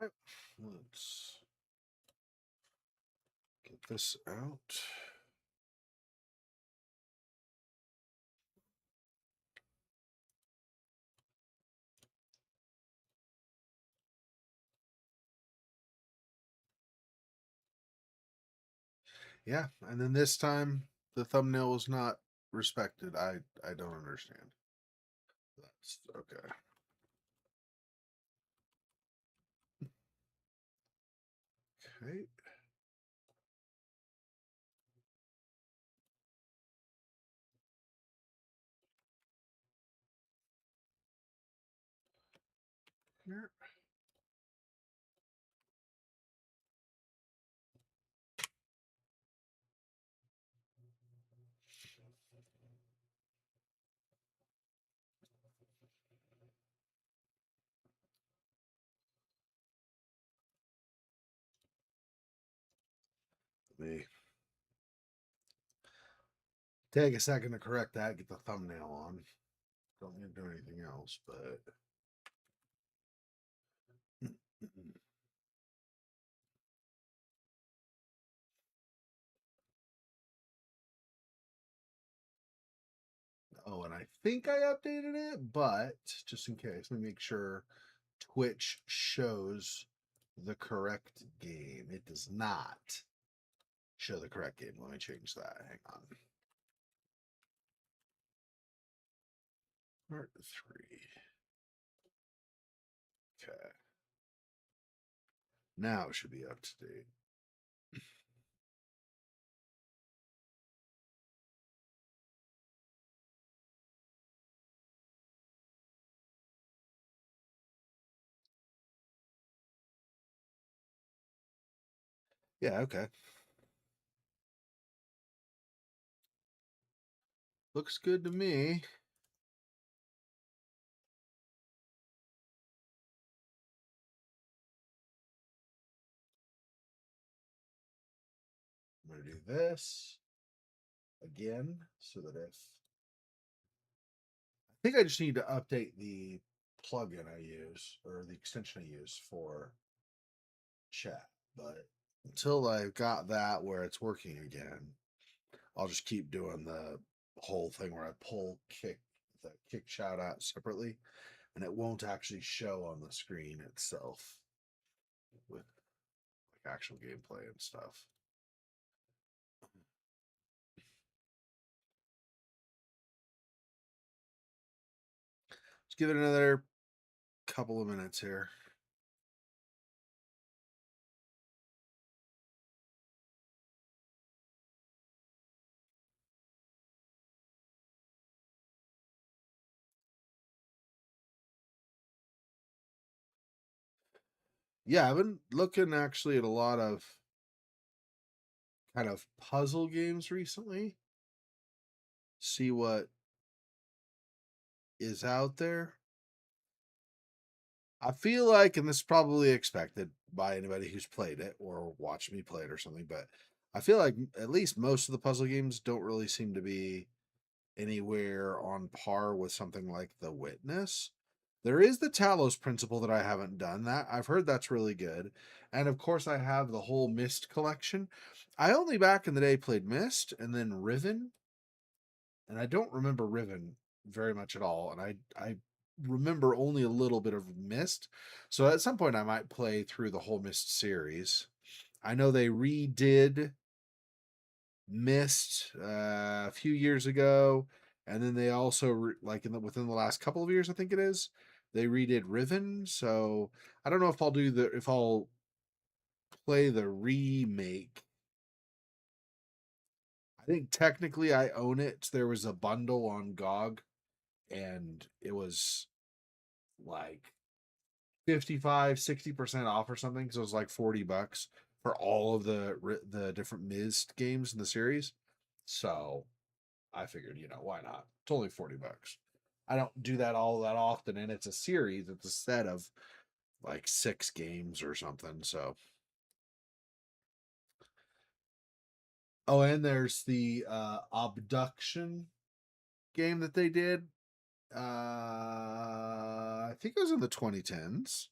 right, let's get this out. Yeah, and then this time the thumbnail was not respected. I don't understand. That's okay. Okay. Here. Let me take a second to correct that, get the thumbnail on. Don't need to do anything else, but oh, and I think I updated it, but just in case, let me make sure Twitch shows the correct game. It does not show the correct game. Let me change that. Hang on. Part 3. Okay. Now it should be up to date. Yeah, okay. Looks good to me. I'm going to do this again so that if I think I just need to update the plugin I use or the extension I use for chat. But until I've got that where it's working again, I'll just keep doing the whole thing where I pull the kick shout out separately, and it won't actually show on the screen itself with like actual gameplay and stuff. Let's give it another couple of minutes here. Yeah, I've been looking actually at a lot of kind of puzzle games recently. See what is out there. I feel like, and this is probably expected by anybody who's played it or watched me play it or something, but I feel like at least most of the puzzle games don't really seem to be anywhere on par with something like The Witness. There is the Talos Principle that I haven't done. That I've heard that's really good. And of course I have the whole Myst collection. I only back in the day played Myst and then Riven, and I don't remember Riven very much at all. And I remember only a little bit of Myst. So at some point I might play through the whole Myst series. I know they redid Myst a few years ago, and then they also like within the last couple of years, I think it is, they redid Riven. So I don't know if I'll play the remake. I think technically I own it. There was a bundle on GOG, and it was like 55-60% off or something. So it was like $40 for all of the different Myst games in the series. So I figured, why not? It's only $40. I don't do that all that often, and it's a series. It's a set of like 6 games or something. So, oh, and there's the abduction game that they did. I think it was in the 2010s.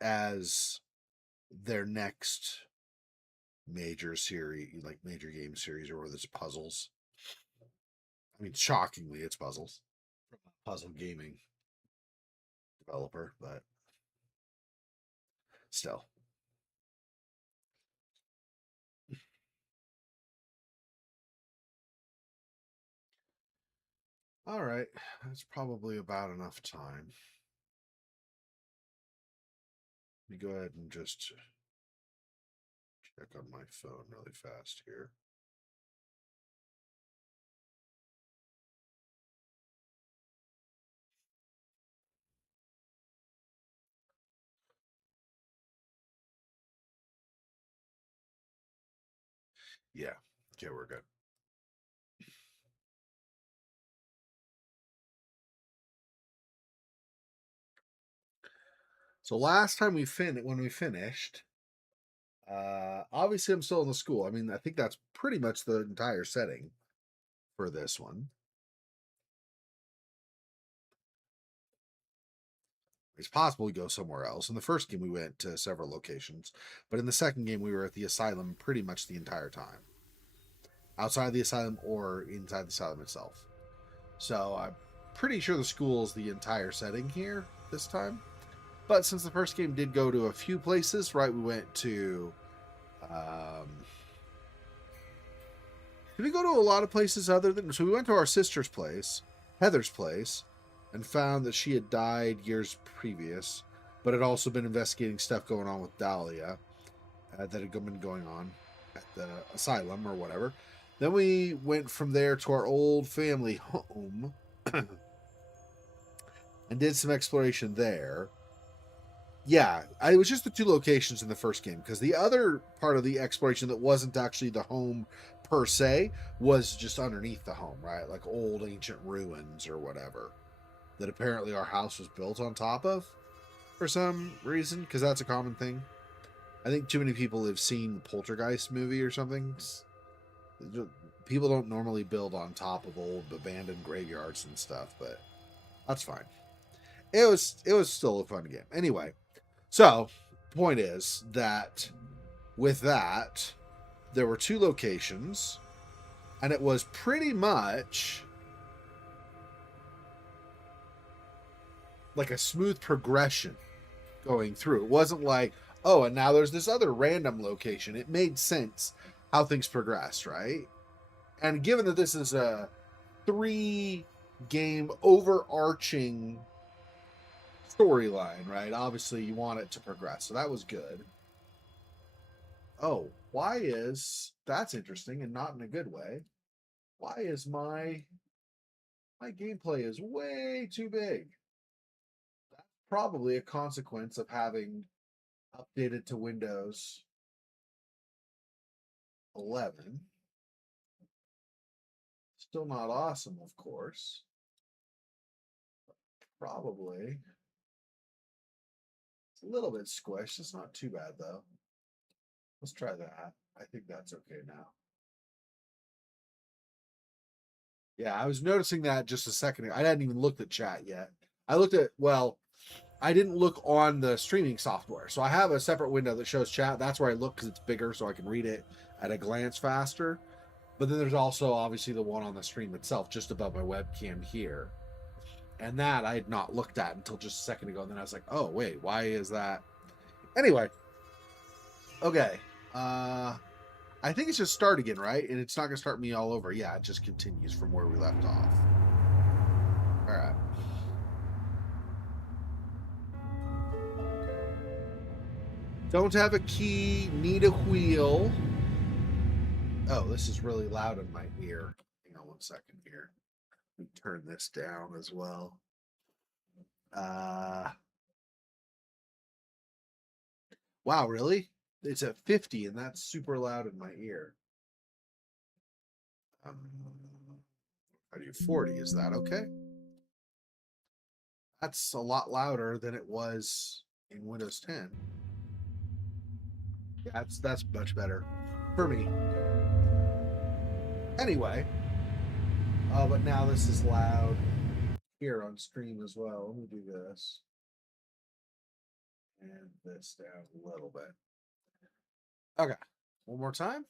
as their next major series, like major game series, or whether it's puzzles. I mean, shockingly, it's puzzles from a puzzle gaming developer, but still. All right, that's probably about enough time. Let me go ahead and just check on my phone really fast here. Yeah, we're good. So last time when we finished, obviously I'm still in the school. I mean, I think that's pretty much the entire setting for this one. It's possible we go somewhere else. In the first game, we went to several locations, but in the second game, we were at the asylum pretty much the entire time, outside the asylum or inside the asylum itself. So I'm pretty sure the school is the entire setting here this time. But since the first game did go to a few places, right? We went to. Did we go to a lot of places other than? So we went to our sister's place, Heather's place, and found that she had died years previous, but had also been investigating stuff going on with Dahlia that had been going on at the asylum or whatever. Then we went from there to our old family home and did some exploration there. Yeah, it was just the two locations in the first game because the other part of the exploration that wasn't actually the home per se was just underneath the home, right? Like old ancient ruins or whatever that apparently our house was built on top of for some reason because that's a common thing. I think too many people have seen the Poltergeist movie or something. People don't normally build on top of old abandoned graveyards and stuff, but that's fine. It was still a fun game. Anyway, so point is that with that, there were two locations, and it was pretty much like a smooth progression going through. It wasn't like, oh, and now there's this other random location. It made sense how things progressed, right? And given that this is a 3 game overarching storyline, right? Obviously, you want it to progress. So that was good. Oh, why is that's interesting and not in a good way? Why is my gameplay is way too big? That's probably a consequence of having updated to Windows 11. Still not awesome, of course. Probably. It's a little bit squished. It's not too bad though. Let's try that. I think that's okay now. Yeah, I was noticing that just a second ago. I hadn't even looked at chat yet. I looked at, well, I didn't look on the streaming software. So I have a separate window that shows chat. That's where I look because it's bigger so I can read it at a glance faster. But then there's also obviously the one on the stream itself just above my webcam here. And that I had not looked at until just a second ago. And then I was like, oh, wait, why is that? Anyway, okay. I think it's just start again, right? And it's not going to start me all over. Yeah, it just continues from where we left off. All right. Don't have a key, need a wheel. Oh, this is really loud in my ear. Hang on 1 second here. Let me turn this down as well. Wow, really? It's at 50 and that's super loud in my ear. I do 40. Is that okay? That's a lot louder than it was in Windows 10. Yeah, that's much better for me. Anyway, but now this is loud here on stream as well. Let me do this. And this down a little bit. Okay. One more time.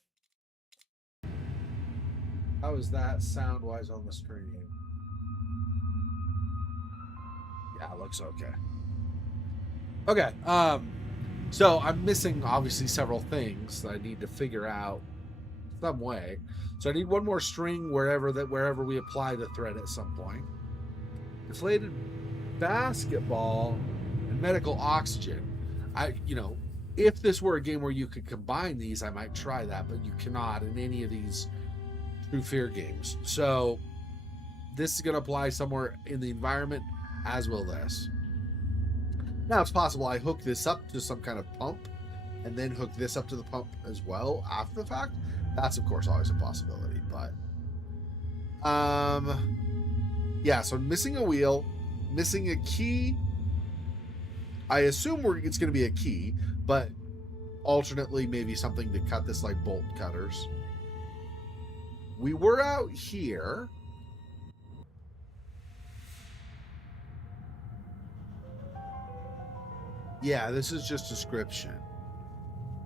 How is that sound-wise on the screen? Yeah, it looks okay. Okay. So I'm missing obviously several things that I need to figure out some way. So I need one more string wherever we apply the thread at some point. Deflated basketball and medical oxygen. If this were a game where you could combine these, I might try that, but you cannot in any of these True Fear games. So this is going to apply somewhere in the environment, as will this. Now it's possible I hook this up to some kind of pump and then hook this up to the pump as well after the fact. That's of course always a possibility, but yeah, so I'm missing a wheel, missing a key. I assume it's going to be a key, but alternately maybe something to cut this, like bolt cutters. We were out here. Yeah, this is just description.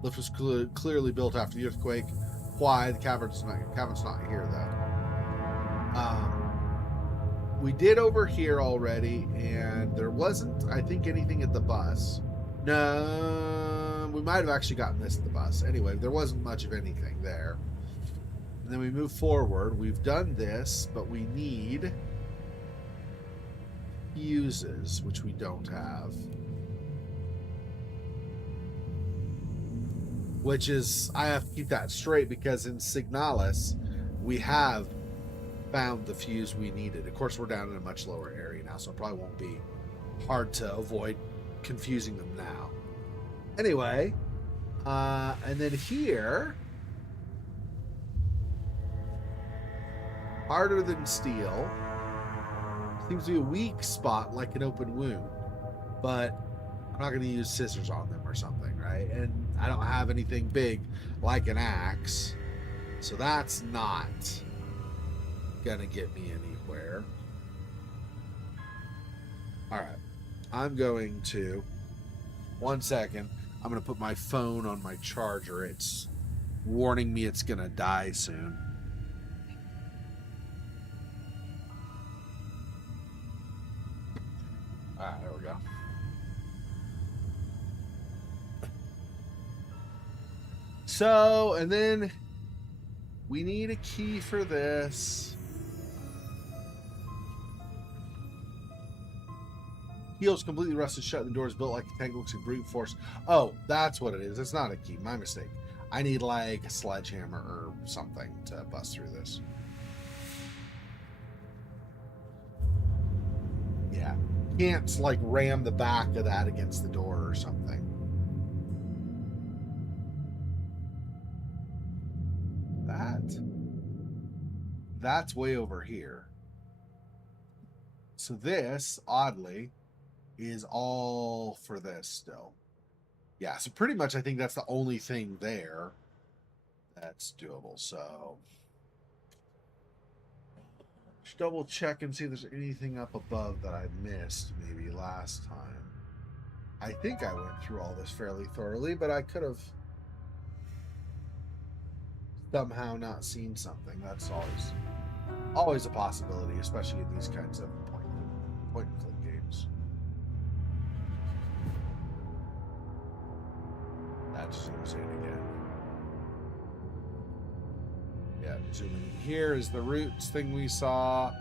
Lift was clearly built after the earthquake. Why? The cavern's not here, though. We did over here already, and there wasn't, I think, anything at the bus. No, we might have actually gotten this at the bus. Anyway, there wasn't much of anything there. And then we move forward. We've done this, but we need fuses, which we don't have. Which is, I have to keep that straight because in Signalis, we have found the fuse we needed. Of course, we're down in a much lower area now, so it probably won't be hard to avoid confusing them now. Anyway, and then here, harder than steel, seems to be a weak spot like an open wound, but I'm not going to use scissors on them or something, right? And I don't have anything big like an axe, so that's not going to get me anywhere. All right, I'm going to, 1 second, I'm going to put my phone on my charger. It's warning me it's going to die soon. All right, there we go. So, and then we need a key for this. Heel's completely rusted shut and the door is built like a tank, looks like brute force. Oh, that's what it is. It's not a key. My mistake. I need like a sledgehammer or something to bust through this. Yeah. Can't like ram the back of that against the door or something. That's way over here. So this, oddly, is all for this still. Yeah, so pretty much I think that's the only thing there that's doable. So just double check and see if there's anything up above that I missed maybe last time. I think I went through all this fairly thoroughly, but I could have somehow not seen something. That's always a possibility, especially in these kinds of point and click games. That zooms in again. Yeah, zooming here is the roots thing we saw.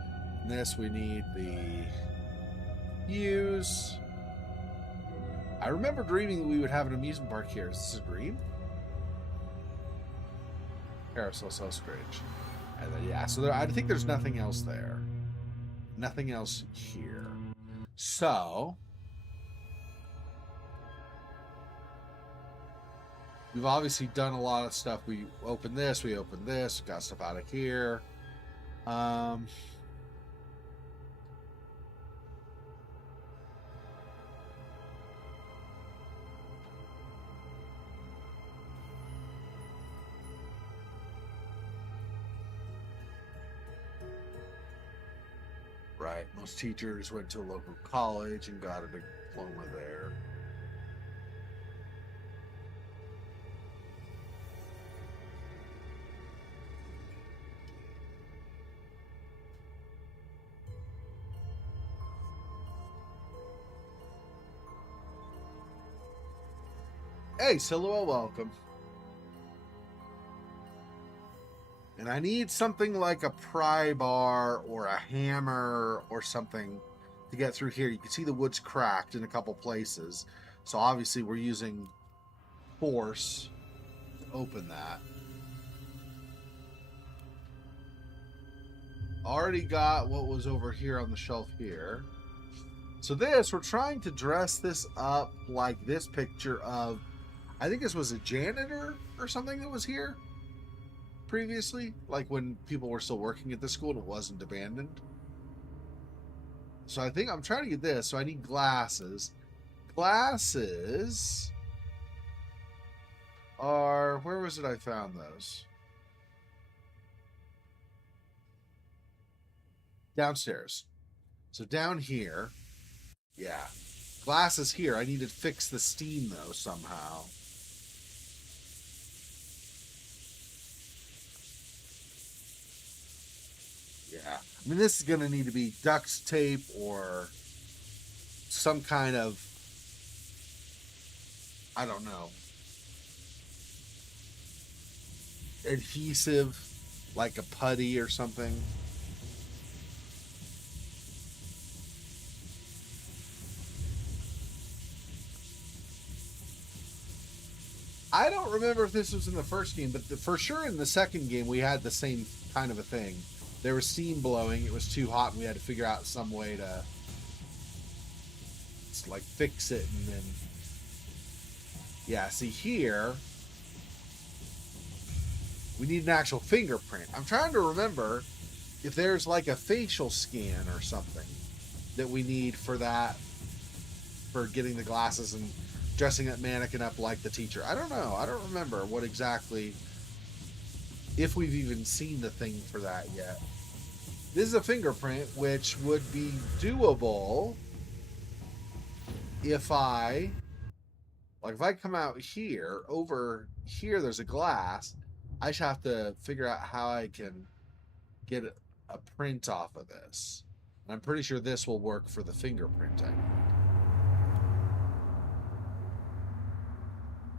In this we need the fuse. I remember dreaming that we would have an amusement park here. Is this a dream? Carousel so strange. And then, yeah, so I think there's nothing else there. Nothing else here. So we've obviously done a lot of stuff. We opened this, got stuff out of here. Right, most teachers went to a local college and got a diploma there. Hey, Silhouette, welcome. And I need something like a pry bar or a hammer or something to get through here. You can see the wood's cracked in a couple places. So obviously we're using force to open that. Already got what was over here on the shelf here. So we're trying to dress this up like this picture of, I think this was a janitor or something that was here previously, like when people were still working at the school and it wasn't abandoned. So I think I'm trying to get this. So I need glasses. Glasses are, where was it I found those? Downstairs. So down here, yeah. Glasses here. I need to fix the steam though somehow. Yeah. I mean, this is going to need to be duct tape or some kind of, I don't know, adhesive, like a putty or something. I don't remember if this was in the first game, but for sure in the second game we had the same kind of a thing. There was steam blowing, it was too hot, and we had to figure out some way to like fix it. And then, yeah, see here, we need an actual fingerprint. I'm trying to remember if there's like a facial scan or something that we need for that, for getting the glasses and dressing that mannequin up like the teacher. I don't know. I don't remember what exactly, if we've even seen the thing for that yet. This is a fingerprint, which would be doable if I come out here, over here there's a glass. I just have to figure out how I can get a print off of this. I'm pretty sure this will work for the fingerprint I need.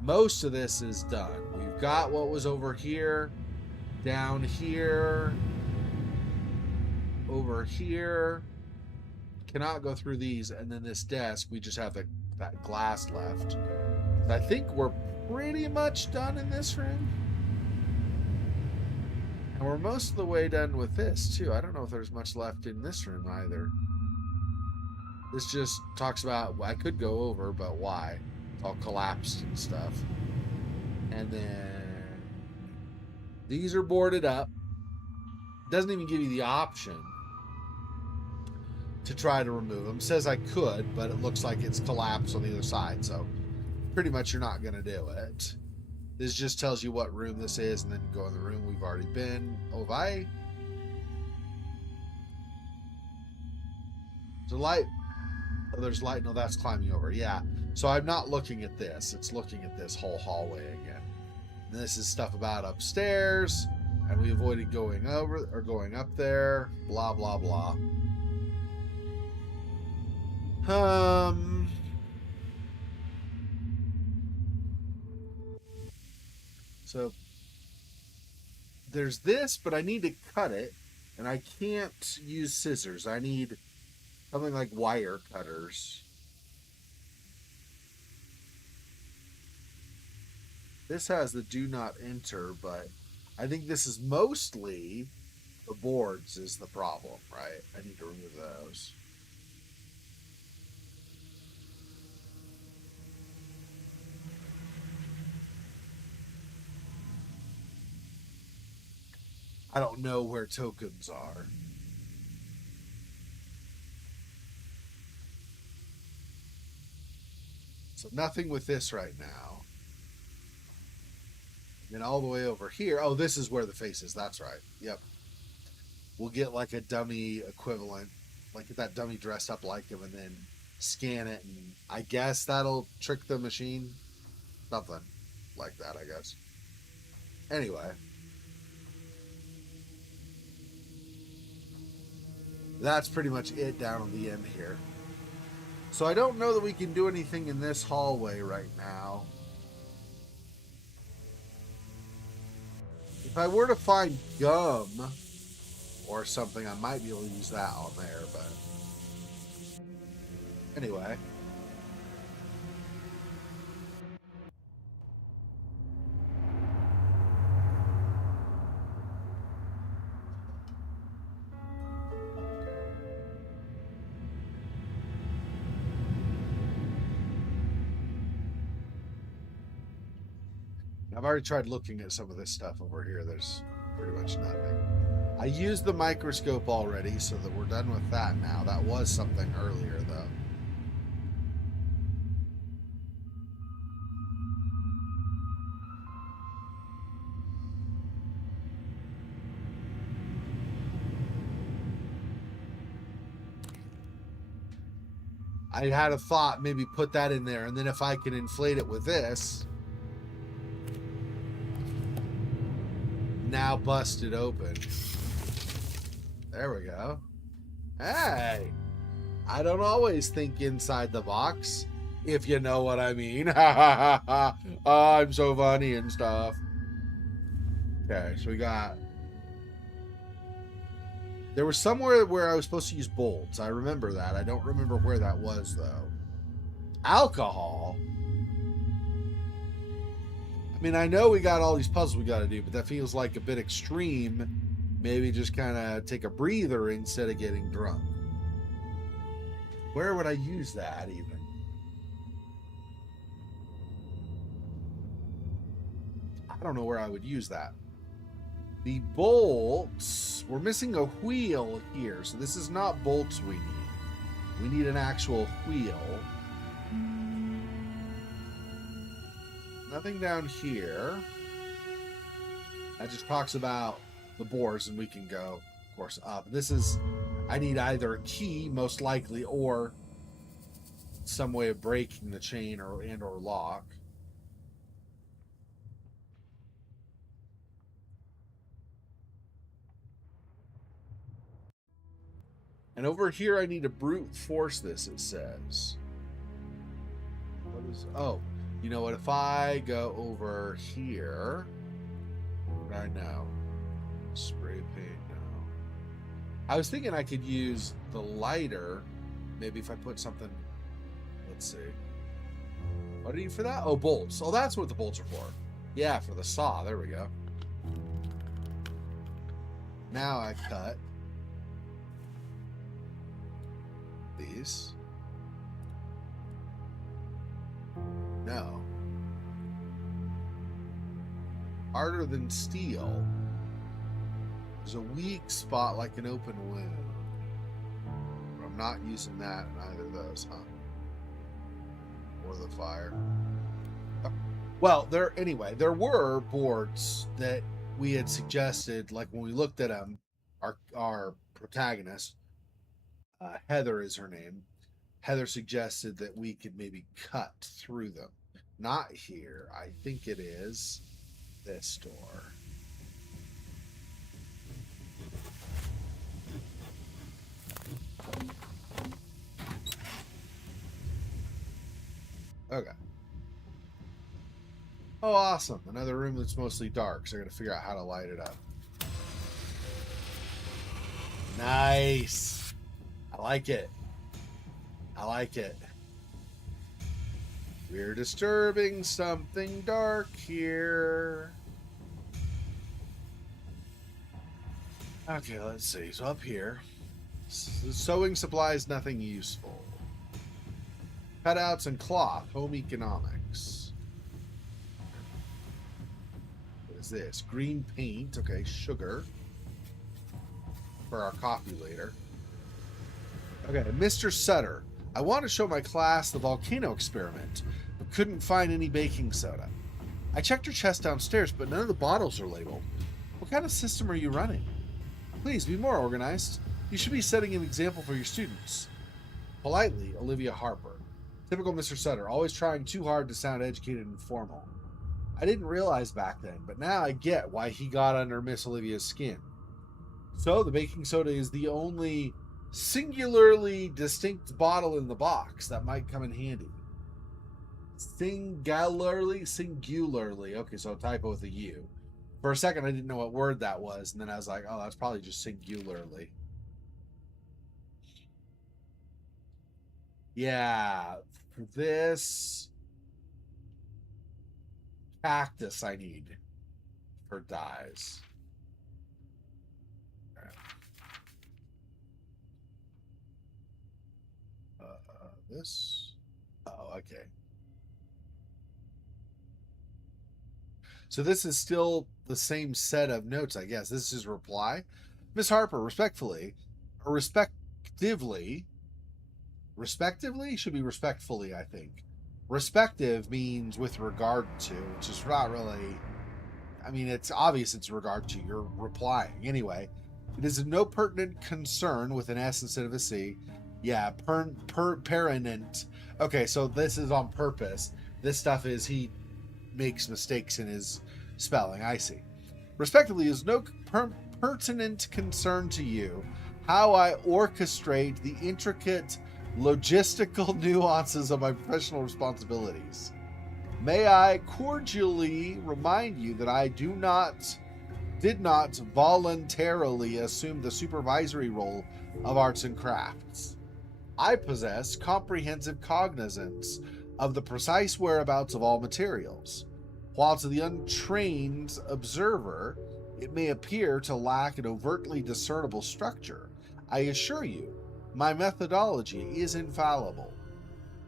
Most of this is done. We've got what was over here, down here, over here. Cannot go through these, and then this desk, we just have that glass left. I think we're pretty much done in this room. And we're most of the way done with this, too. I don't know if there's much left in this room either. This just talks about, I could go over, but why? It's all collapsed and stuff. And then these are boarded up. Doesn't even give you the option to try to remove them. It says I could, but it looks like it's collapsed on the other side. So pretty much you're not going to do it. This just tells you what room this is, and then you go in the room we've already been. Oh, if I... There's light. Oh, there's light. No, that's climbing over. Yeah. So I'm not looking at this. It's looking at this whole hallway again. And this is stuff about upstairs, and we avoided going over or going up there. Blah, blah, blah. So there's this, but I need to cut it, and I can't use scissors. I need something like wire cutters. This has the do not enter, but I think this is mostly the boards is the problem, right? I need to remove those. I don't know where tokens are. So nothing with this right now. And all the way over here. Oh, this is where the face is. That's right. Yep. We'll get like a dummy equivalent, like get that dummy dressed up like him, and then scan it, and I guess that'll trick the machine. Something like that, I guess. Anyway. That's pretty much it down on the end here. So I don't know that we can do anything in this hallway right now. If I were to find gum or something, I might be able to use that on there, but anyway. I've already tried looking at some of this stuff over here. There's pretty much nothing. I used the microscope already, so that we're done with that now. That was something earlier, though. I had a thought, maybe put that in there, and then if I can inflate it with this, now busted open. There we go. Hey, I don't always think inside the box, if you know what I mean. I'm so funny and stuff. Okay, so we got... There was somewhere where I was supposed to use bolts. I remember that. I don't remember where that was, though. Alcohol? I mean, I know we got all these puzzles we got to do, but that feels like a bit extreme. Maybe just kind of take a breather instead of getting drunk. Where would I use that, even? I don't know where I would use that. The bolts, we're missing a wheel here, so this is not bolts we need. We need an actual wheel. Nothing down here. That just talks about the boards, and we can go, of course, up. This is, I need either a key, most likely, or some way of breaking the chain or lock. And over here, I need to brute force this, it says. What is... Oh, you know what? If I go over here... What do I know? Spray paint, no. I was thinking I could use the lighter. Maybe if I put something... Let's see. What do you need for that? Oh, bolts. Oh, that's what the bolts are for. Yeah, for the saw. There we go. Now I cut these. No. Harder than steel. There's a weak spot like an open wound. But I'm not using that in either of those, huh? Or the fire. Well, there were boards that we had suggested, like when we looked at them, our protagonist, Heather is her name. Heather suggested that we could maybe cut through them. Not here. I think it is this door. Okay. Oh, awesome. Another room that's mostly dark, so I gotta figure out how to light it up. Nice. I like it. I like it. We're disturbing something dark here. Okay, let's see. So up here, sewing supplies, nothing useful. Cutouts and cloth, home economics. What is this? Green paint, okay, sugar. For our coffee later. Okay, Mr. Sutter. I want to show my class the volcano experiment, but couldn't find any baking soda. I checked your chest downstairs, but none of the bottles are labeled. What kind of system are you running? Please be more organized. You should be setting an example for your students. Politely, Olivia Harper. Typical Mr. Sutter, always trying too hard to sound educated and formal. I didn't realize back then, but now I get why he got under Miss Olivia's skin. So, the baking soda is the only singularly distinct bottle in the box that might come in handy. Singularly. Okay, so a typo with a U. For a second, I didn't know what word that was, and then I was like, oh, that's probably just singularly. Yeah, this cactus I need for dyes. This. Oh, okay. So this is still the same set of notes, I guess. This is reply. Miss Harper, respectfully, or respectively should be respectfully, I think. Respective means with regard to, which is not really, I mean, it's obvious it's regard to. You're replying. Anyway, it is of no pertinent concern with an S instead of a C. Yeah, pertinent. Okay, so this is on purpose. This stuff is he makes mistakes in his spelling. I see. Respectively is no pertinent concern to you how I orchestrate the intricate logistical nuances of my professional responsibilities. May I cordially remind you that I did not voluntarily assume the supervisory role of arts and crafts. I possess comprehensive cognizance of the precise whereabouts of all materials, while to the untrained observer it may appear to lack an overtly discernible structure. I assure you, my methodology is infallible.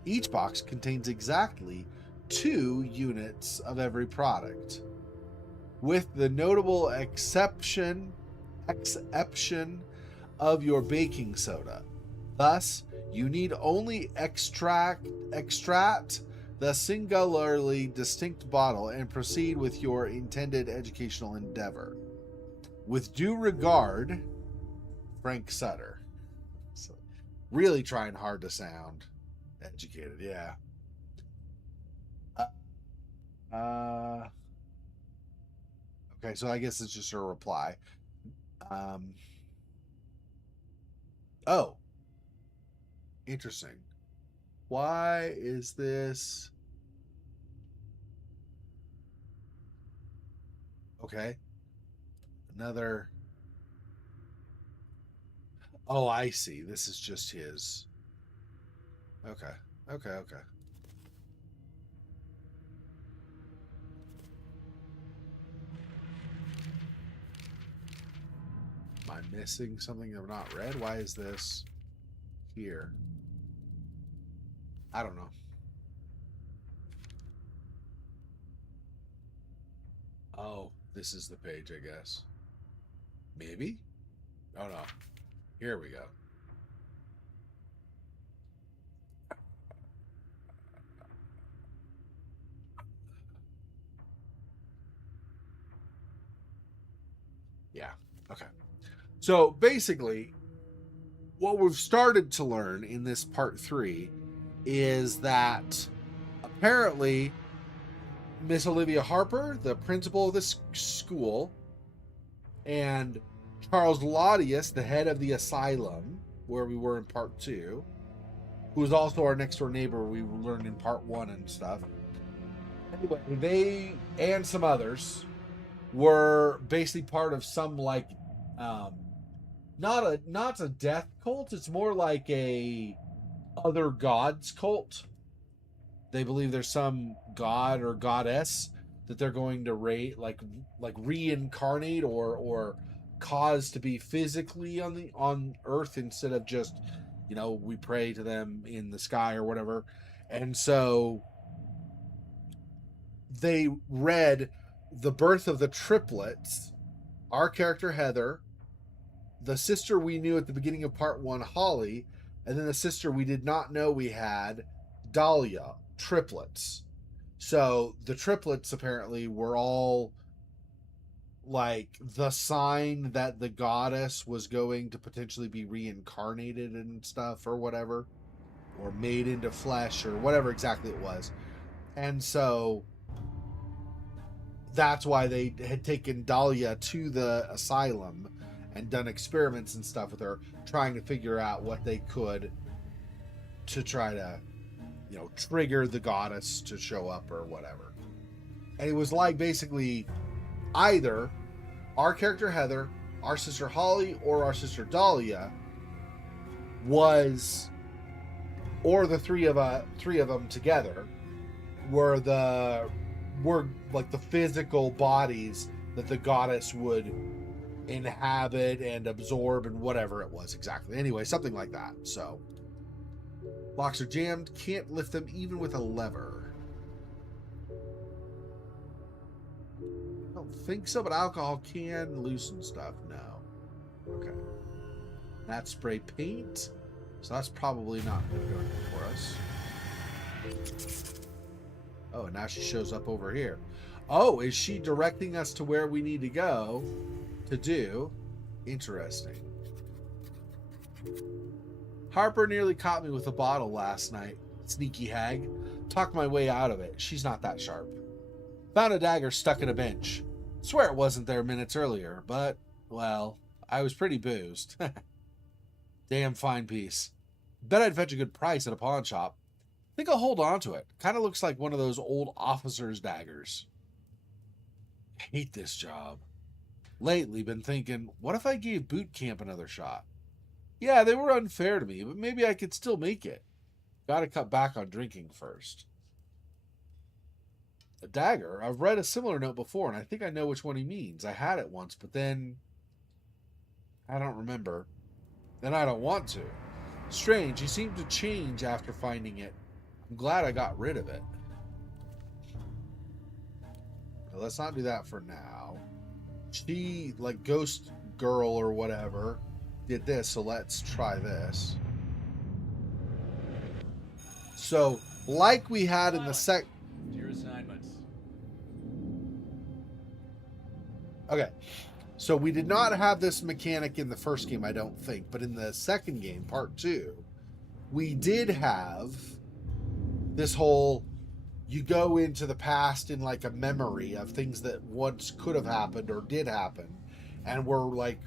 Each box contains exactly 2 units of every product, with the notable exception of your baking soda. Thus, you need only extract the singularly distinct bottle and proceed with your intended educational endeavor. With due regard, Frank Sutter. So, really trying hard to sound educated, yeah. Okay, so I guess it's just a reply. Oh, interesting. Why is this? Okay, another. Oh, I see. This is just his. Okay, okay. Am I missing something I've not read? Why is this here? I don't know. Oh, this is the page, I guess. Maybe? Oh no. Here we go. Yeah. Okay. So basically, what we've started to learn in this part 3 is that apparently Miss Olivia Harper, the principal of this school, and Charles Laudius, the head of the asylum, where we were in part 2, who was also our next door neighbor, we learned in part 1 and stuff. Anyway, they and some others were basically part of some like not a death cult, it's more like a other gods cult. They believe there's some god or goddess that they're going to reincarnate or cause to be physically on Earth instead of just, we pray to them in the sky or whatever. And so they read The Birth of the Triplets, our character Heather, the sister we knew at the beginning of part 1, Holly, and then the sister we did not know we had, Dahlia, triplets. So the triplets apparently were all like the sign that the goddess was going to potentially be reincarnated and stuff or whatever, or made into flesh or whatever exactly it was. And so that's why they had taken Dahlia to the asylum and done experiments and stuff with her, trying to figure out what they could to try to, trigger the goddess to show up or whatever. And it was like basically either our character Heather, our sister Holly, or our sister Dahlia was, or the three of them together were like the physical bodies that the goddess would inhabit and absorb and whatever it was exactly. Anyway, something like that. So locks are jammed, can't lift them even with a lever. I don't think so, but alcohol can loosen stuff. No. Okay. That spray paint. So that's probably not going to go for us. Oh, and now she shows up over here. Oh, is she directing us to where we need to go to do? Interesting. Harper nearly caught me with a bottle last night. Sneaky hag. Talked my way out of it. She's not that sharp. Found a dagger stuck in a bench. Swear it wasn't there minutes earlier, but, well, I was pretty boozed. Damn fine piece. Bet I'd fetch a good price at a pawn shop. Think I'll hold on to it. Kind of looks like one of those old officers' daggers. Hate this job. Lately been thinking, what if I gave boot camp another shot? Yeah, they were unfair to me, but maybe I could still make it. Gotta cut back on drinking first. A dagger? I've read a similar note before, and I think I know which one he means. I had it once, but then I don't remember. And I don't want to. Strange, he seemed to change after finding it. I'm glad I got rid of it. Now, let's not do that for now. She, like Ghost Girl or whatever, did this, so let's try this. So, like we had in the your assignments. Okay. So we did not have this mechanic in the first game, I don't think, but in the second game, part 2, we did have this whole, you go into the past in like a memory of things that once could have happened or did happen, and we're like,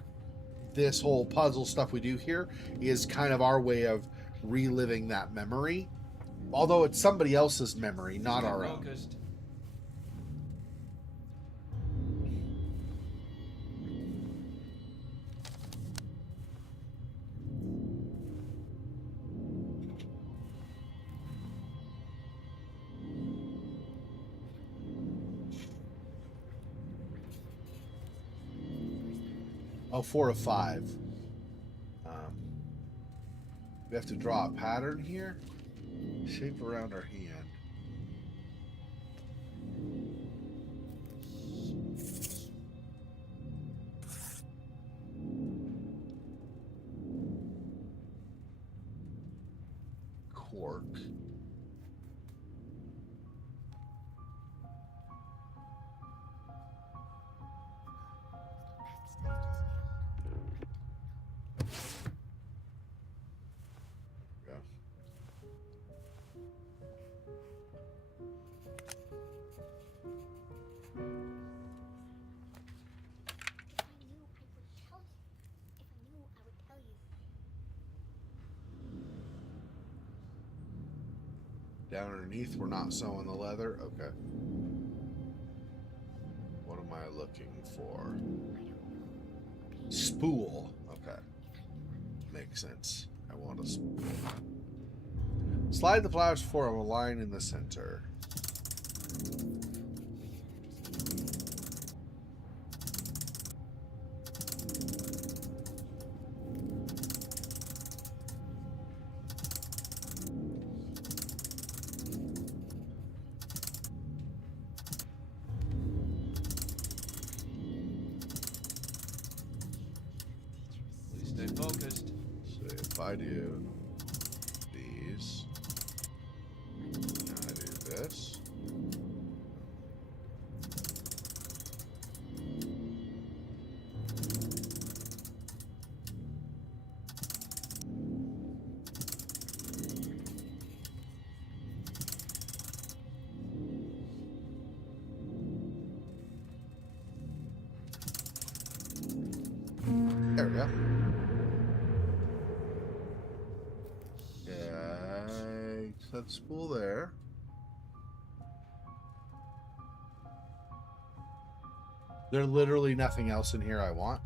this whole puzzle stuff we do here is kind of our way of reliving that memory, although it's somebody else's memory, not our own. Oh, 4 of 5. We have to draw a pattern here. Shape around our hand. Cork. Down underneath, we're not sewing the leather. Okay. What am I looking for? Spool. Okay. Makes sense. I want a spool. Slide the flowers form a line in the center. Focused. So if I do these, I do this. There we go. That spool there. There literally nothing else in here I want.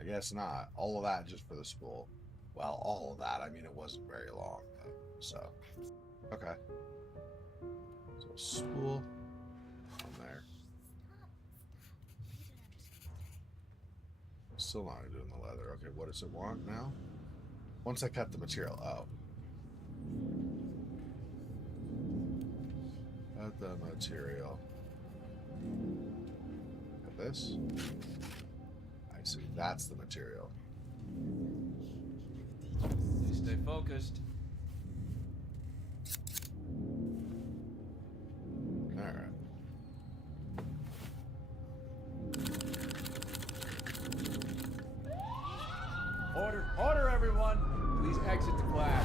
I guess not. All of that just for the spool. Well, all of that. I mean, it wasn't very long, though. So, okay. So, spool on there. Still not doing the leather. Okay, what does it want now? Once I cut the material. Oh. Cut the material. Cut this. I see. That's the material. Please stay focused. All right. Order, everyone. Please exit the class.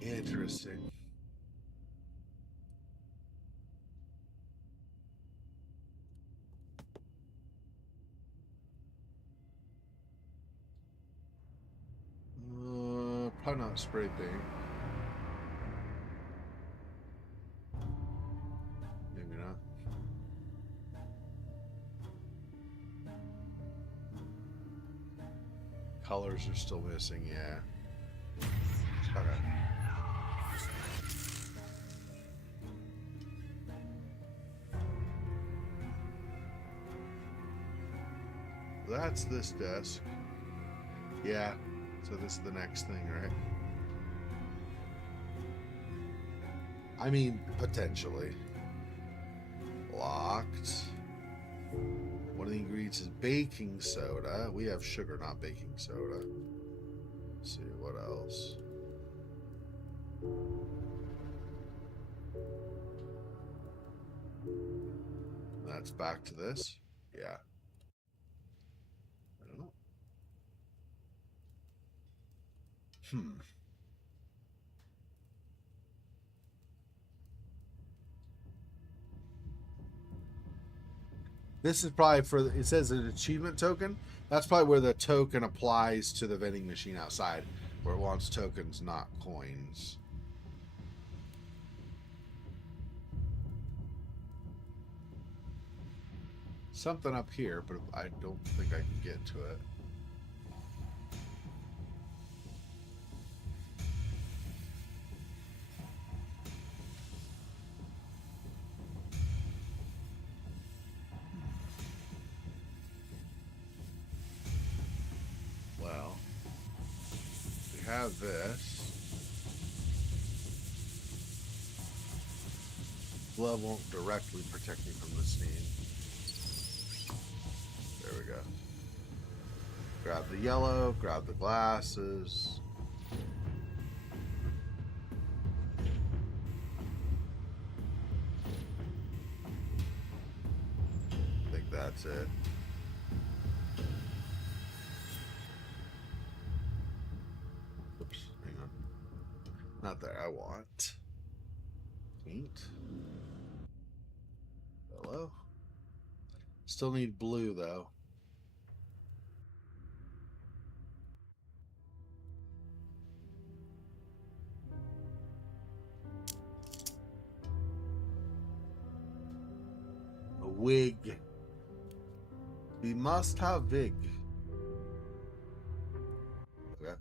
Interesting. Probably not spray paint. Maybe not. Colors are still missing, yeah. Okay. That's this desk. Yeah. So this is the next thing, right? I mean, potentially. Locked. One of the ingredients is baking soda. We have sugar, not baking soda. Let's see, what else? That's back to this? Yeah. I don't know. This is probably for, it says an achievement token. That's probably where the token applies to the vending machine outside, where it wants tokens, not coins. Something up here, but I don't think I can get to it. Well, we have this. Glove won't directly protect me from the steam. There we go. Grab the yellow, grab the glasses. I think that's it. Oops, hang on. Not that I want. Paint. Hello? Still need blue though. A wig. We must have wig. Okay.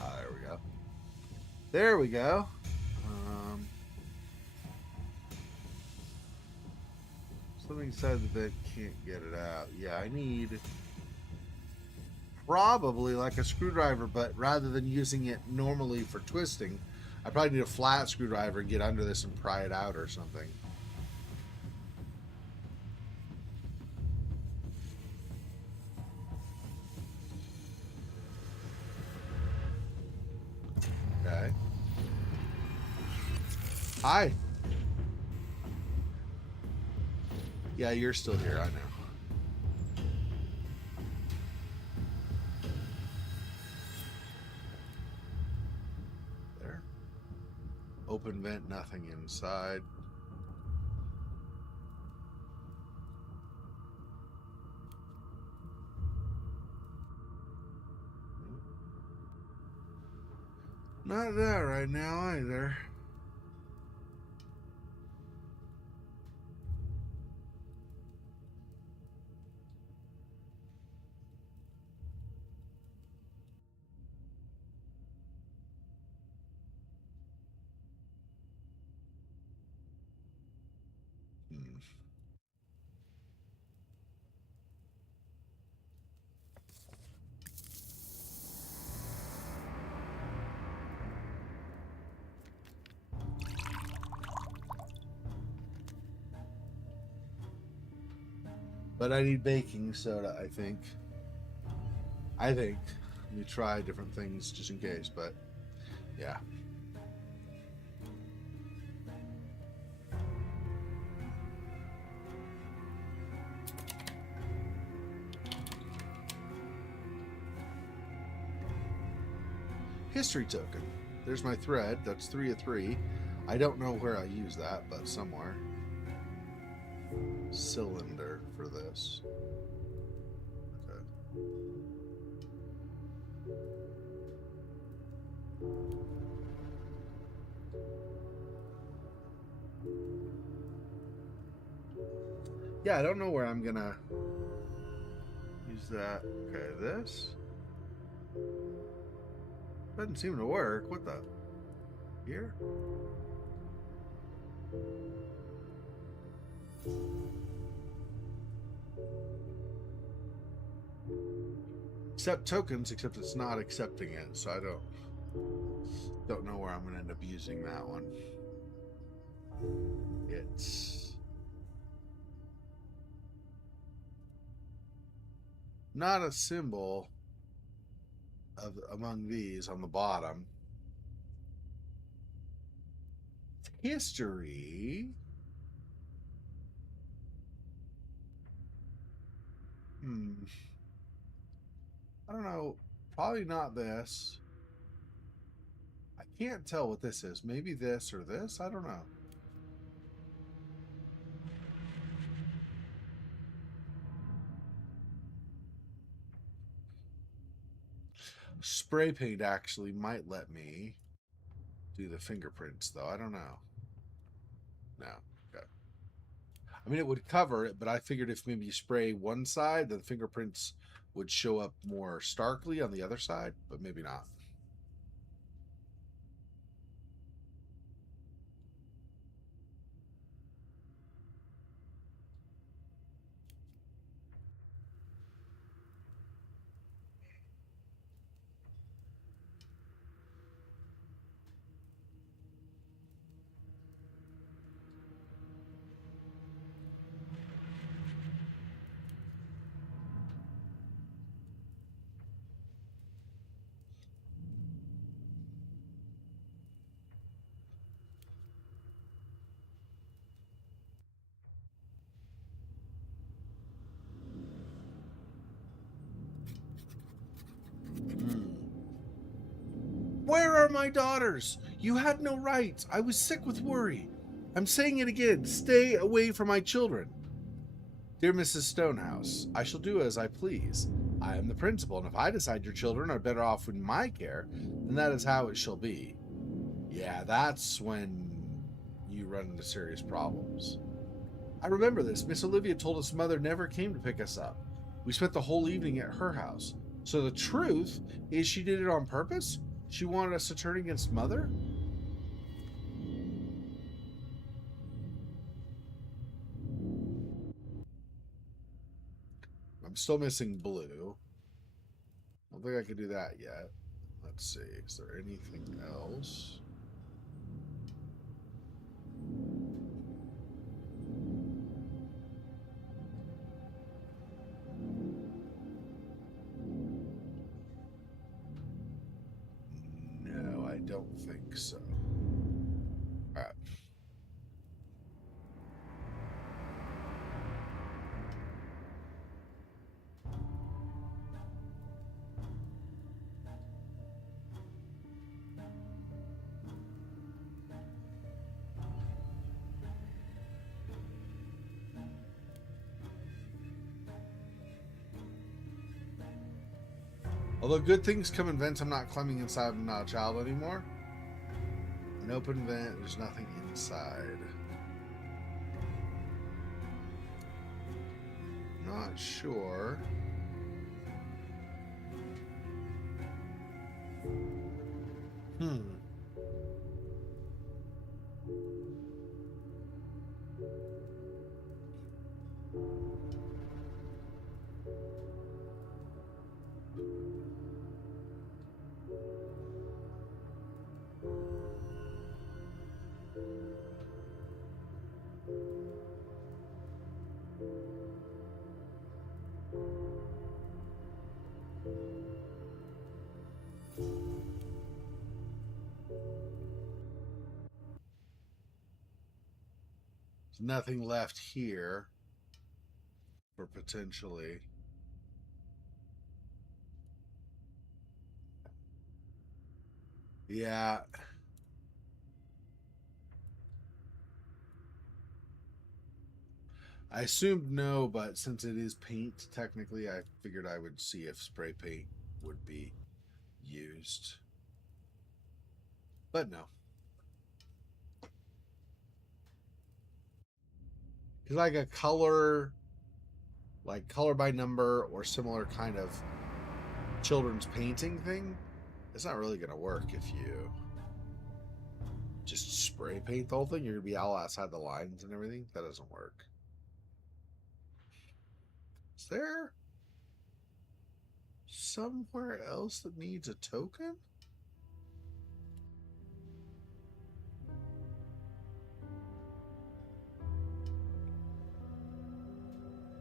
Ah, there we go. There we go. Something inside the vent can't get it out. Yeah, I need probably like a screwdriver, but rather than using it normally for twisting, I probably need a flat screwdriver and get under this and pry it out or something. Hi. Yeah, you're still here. I know. There. Open vent, nothing inside. Not that right now either. Hmm. But I need baking soda, I think. Let me try different things just in case, but yeah. History token. There's my thread. That's 3 of 3. I don't know where I use that, but somewhere. Cylinder for this. Okay. Yeah, I don't know where I'm gonna use that. Okay, this doesn't seem to work. What the? Here? Accept tokens, except it's not accepting it, so I don't know where I'm gonna end up using that one. It's not a symbol of among these on the bottom. History. Hmm. I don't know. Probably not this. I can't tell what this is. Maybe this or this. I don't know. Spray paint actually might let me do the fingerprints, though. I don't know. No. Okay. I mean, it would cover it, but I figured if maybe you spray one side, then the fingerprints would show up more starkly on the other side, but maybe not. Hmm. Where are my daughters? You had no rights. I was sick with worry. I'm saying it again. Stay away from my children. Dear Mrs. Stonehouse, I shall do as I please. I am the principal, and if I decide your children are better off in my care, then that is how it shall be. Yeah, that's when you run into serious problems. I remember this. Miss Olivia told us mother never came to pick us up. We spent the whole evening at her house. So the truth is she did it on purpose? She wanted us to turn against mother? I'm still missing blue. I don't think I can do that yet. Let's see. Is there anything else? No, I don't think so. All right. Although good things come in vents, I'm not climbing inside I'm not a child anymore. An open vent, there's nothing inside. Not sure. There's nothing left here for potentially. Yeah. I assumed no, but since it is paint, technically, I figured I would see if spray paint would be used. But no. Because like a color, like color by number or similar kind of children's painting thing, it's not really going to work if you just spray paint the whole thing. You're going to be all outside the lines and everything. That doesn't work. Is there somewhere else that needs a token?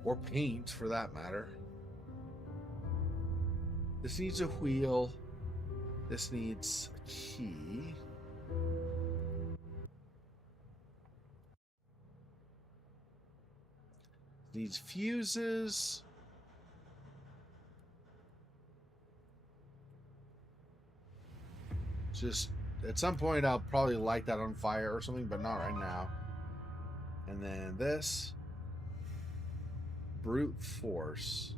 Or paint, for that matter. This needs a wheel. This needs a key. Needs fuses. Just at some point I'll probably light that on fire or something, but not right now. And then this. Brute force.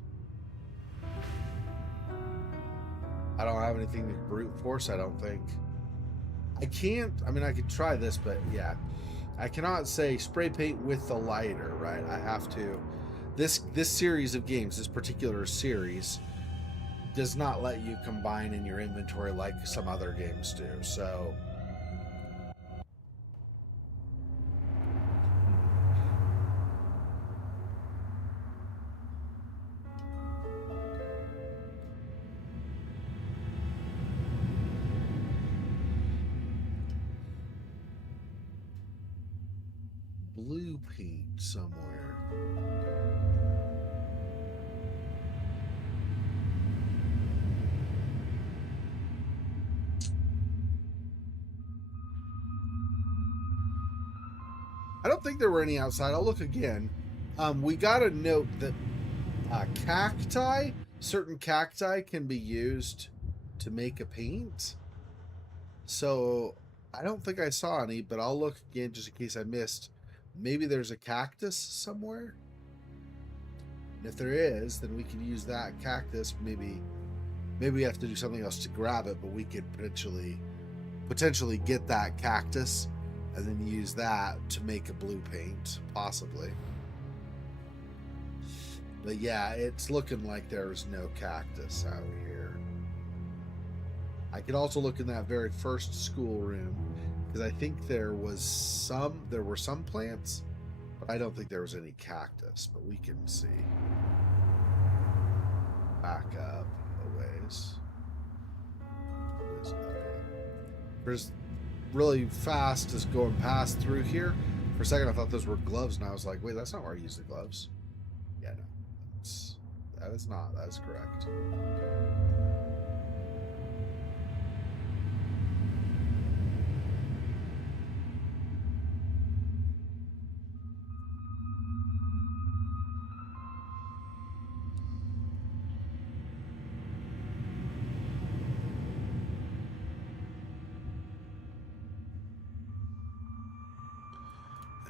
I don't have anything to brute force, I don't think. I can't, I mean, I could try this, but yeah. I cannot say spray paint with the lighter, right? I have to. This series of games, this particular series, does not let you combine in your inventory like some other games do. So blue paint somewhere. I don't think there were any outside. I'll look again. We got a note that cacti, certain cacti can be used to make a paint. So I don't think I saw any, but I'll look again just in case I missed. Maybe there's a cactus somewhere. And if there is, then we can use that cactus. Maybe we have to do something else to grab it, but we could potentially get that cactus and then use that to make a blue paint, possibly. But yeah, it's looking like there's no cactus out here. I could also look in that very first schoolroom because I think there were some plants, but I don't think there was any cactus. But we can see. Back up a ways. There's really fast just going past through here. For a second I thought those were gloves and I was like, wait, that's not where I use the gloves. Yeah, no. That is not. That is correct.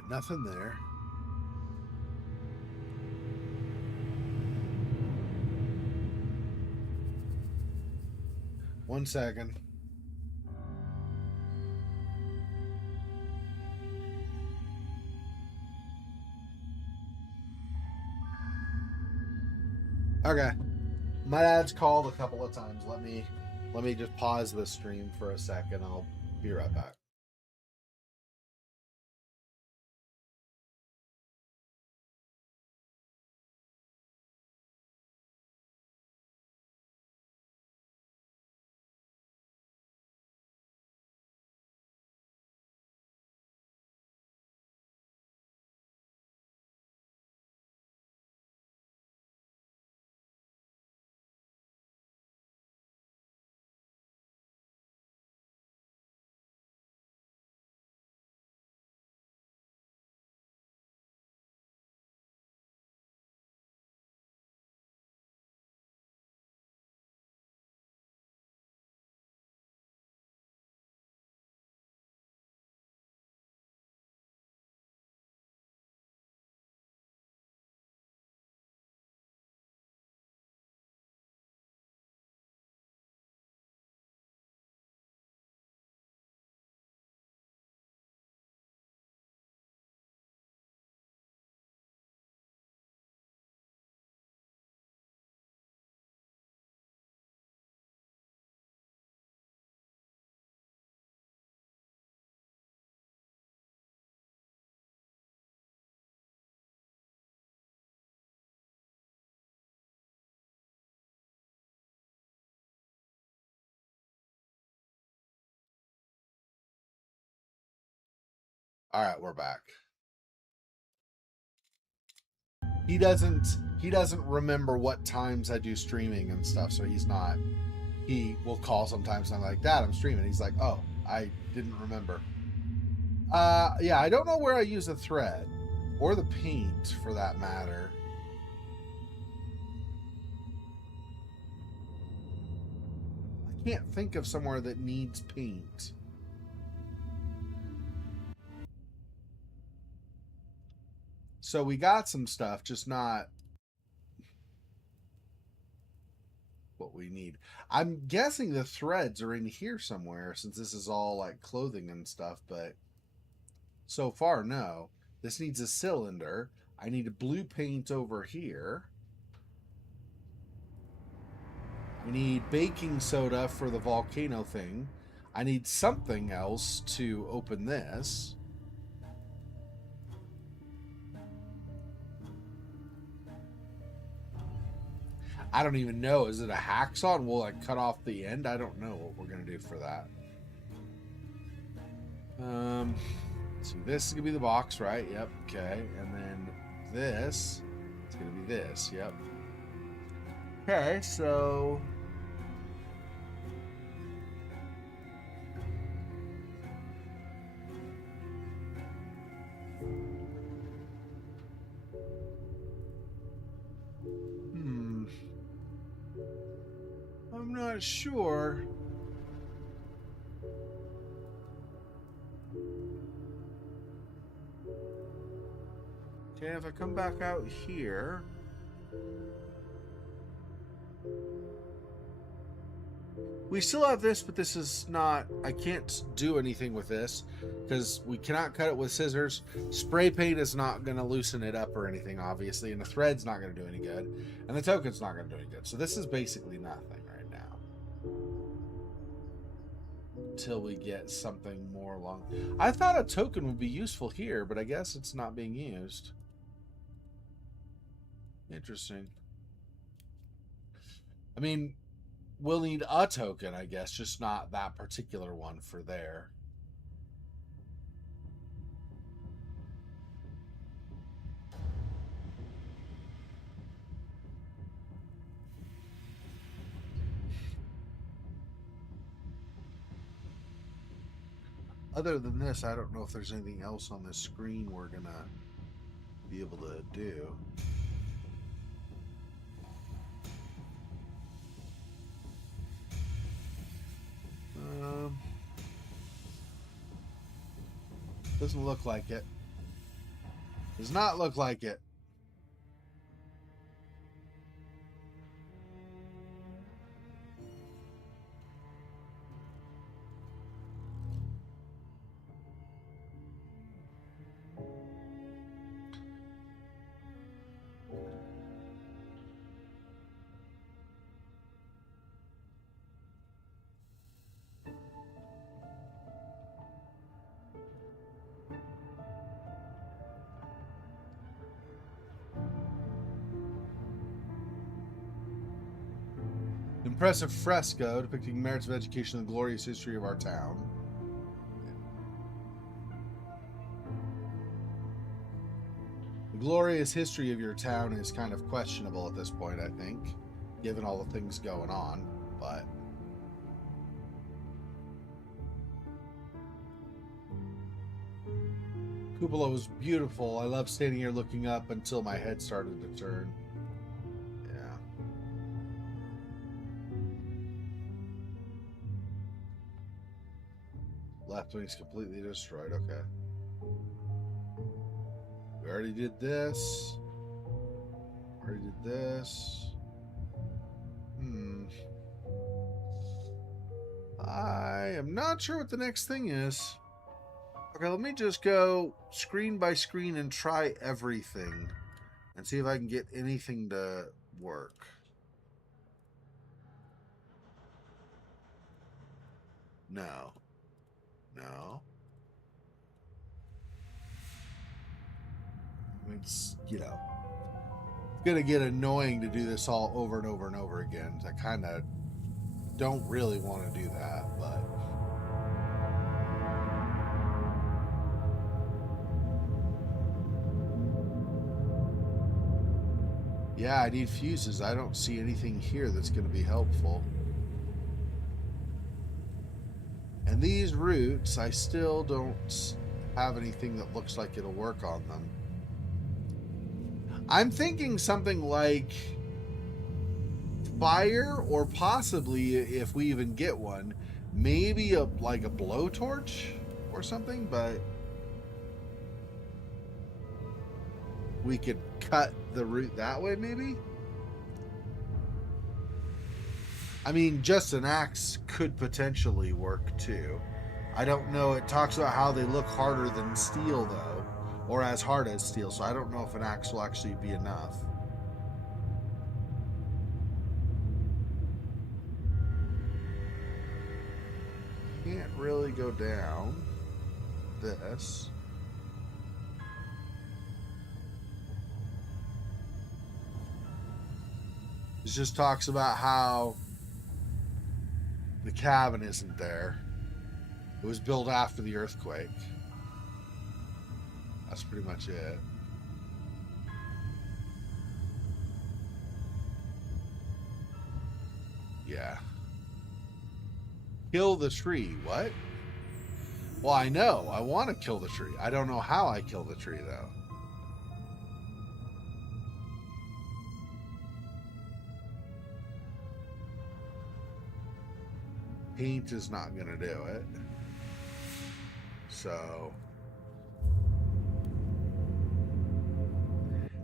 Nothing there. 1 second. Okay. My dad's called a couple of times. Let me just pause the stream for a second. I'll be right back. All right, we're back. He doesn't remember what times I do streaming and stuff, so he will call sometimes and I'm like, Dad, I'm streaming. He's like, oh, I didn't remember. Yeah, I don't know where I use the thread or the paint for that matter. I can't think of somewhere that needs paint. So we got some stuff, just not what we need. I'm guessing the threads are in here somewhere since this is all like clothing and stuff, but so far, no. This needs a cylinder. I need a blue paint over here. I need baking soda for the volcano thing. I need something else to open this. I don't even know. Is it a hacksaw and we'll like cut off the end? I don't know what we're gonna do for that. So this is gonna be the box, right? Yep. Okay. And then this is gonna be this. Yep. Okay. So I'm not sure. Okay, if I come back out here, we still have this, but this is not, I can't do anything with this because we cannot cut it with scissors. Spray paint is not going to loosen it up or anything, obviously, and the thread's not going to do any good, and the token's not going to do any good. So this is basically nothing right now until we get something more along. I thought a token would be useful here, but I guess it's not being used. Interesting. I mean, we'll need a token, I guess, just not that particular one for there. Other than this, I don't know if there's anything else on this screen we're gonna be able to do. Doesn't look like it. Does not look like it. Impressive fresco depicting merits of education and the glorious history of our town. The glorious history of your town is kind of questionable at this point, I think, given all the things going on, but... Cupola was beautiful. I loved standing here looking up until my head started to turn. Yeah. Left wing's completely destroyed. Okay. We already did this. Already did this. I am not sure what the next thing is. Okay, let me just go screen by screen and try everything and see if I can get anything to work. No. No. I mean, it's, you know, it's going to get annoying to do this all over and over and over again. I kind of don't really want to do that, but... Yeah, I need fuses. I don't see anything here that's going to be helpful. And these roots, I still don't have anything that looks like it'll work on them. I'm thinking something like fire, or possibly, if we even get one, maybe like a blowtorch or something, but we could cut the root that way, maybe? I mean, just an axe could potentially work too. I don't know. It talks about how they look harder than steel, though, or as hard as steel, so I don't know if an axe will actually be enough. Can't really go down this. It just talks about how the cabin isn't there. It was built after the earthquake. That's pretty much it. Yeah. Kill the tree. What? Well, I know. I want to kill the tree. I don't know how I kill the tree, though. Paint is not going to do it. So...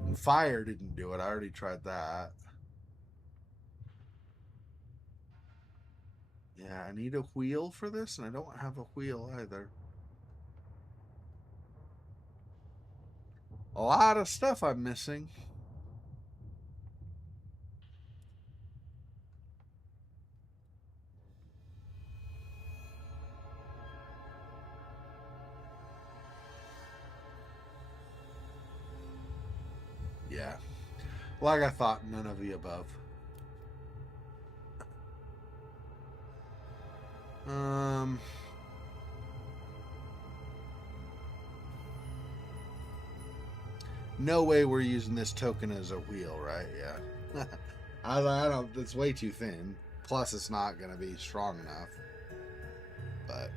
And fire didn't do it. I already tried that. Yeah, I need a wheel for this, and I don't have a wheel either. A lot of stuff I'm missing. Yeah. Like I thought, none of the above. No way we're using this token as a wheel, right? Yeah. I don't, it's way too thin. Plus, it's not going to be strong enough. But...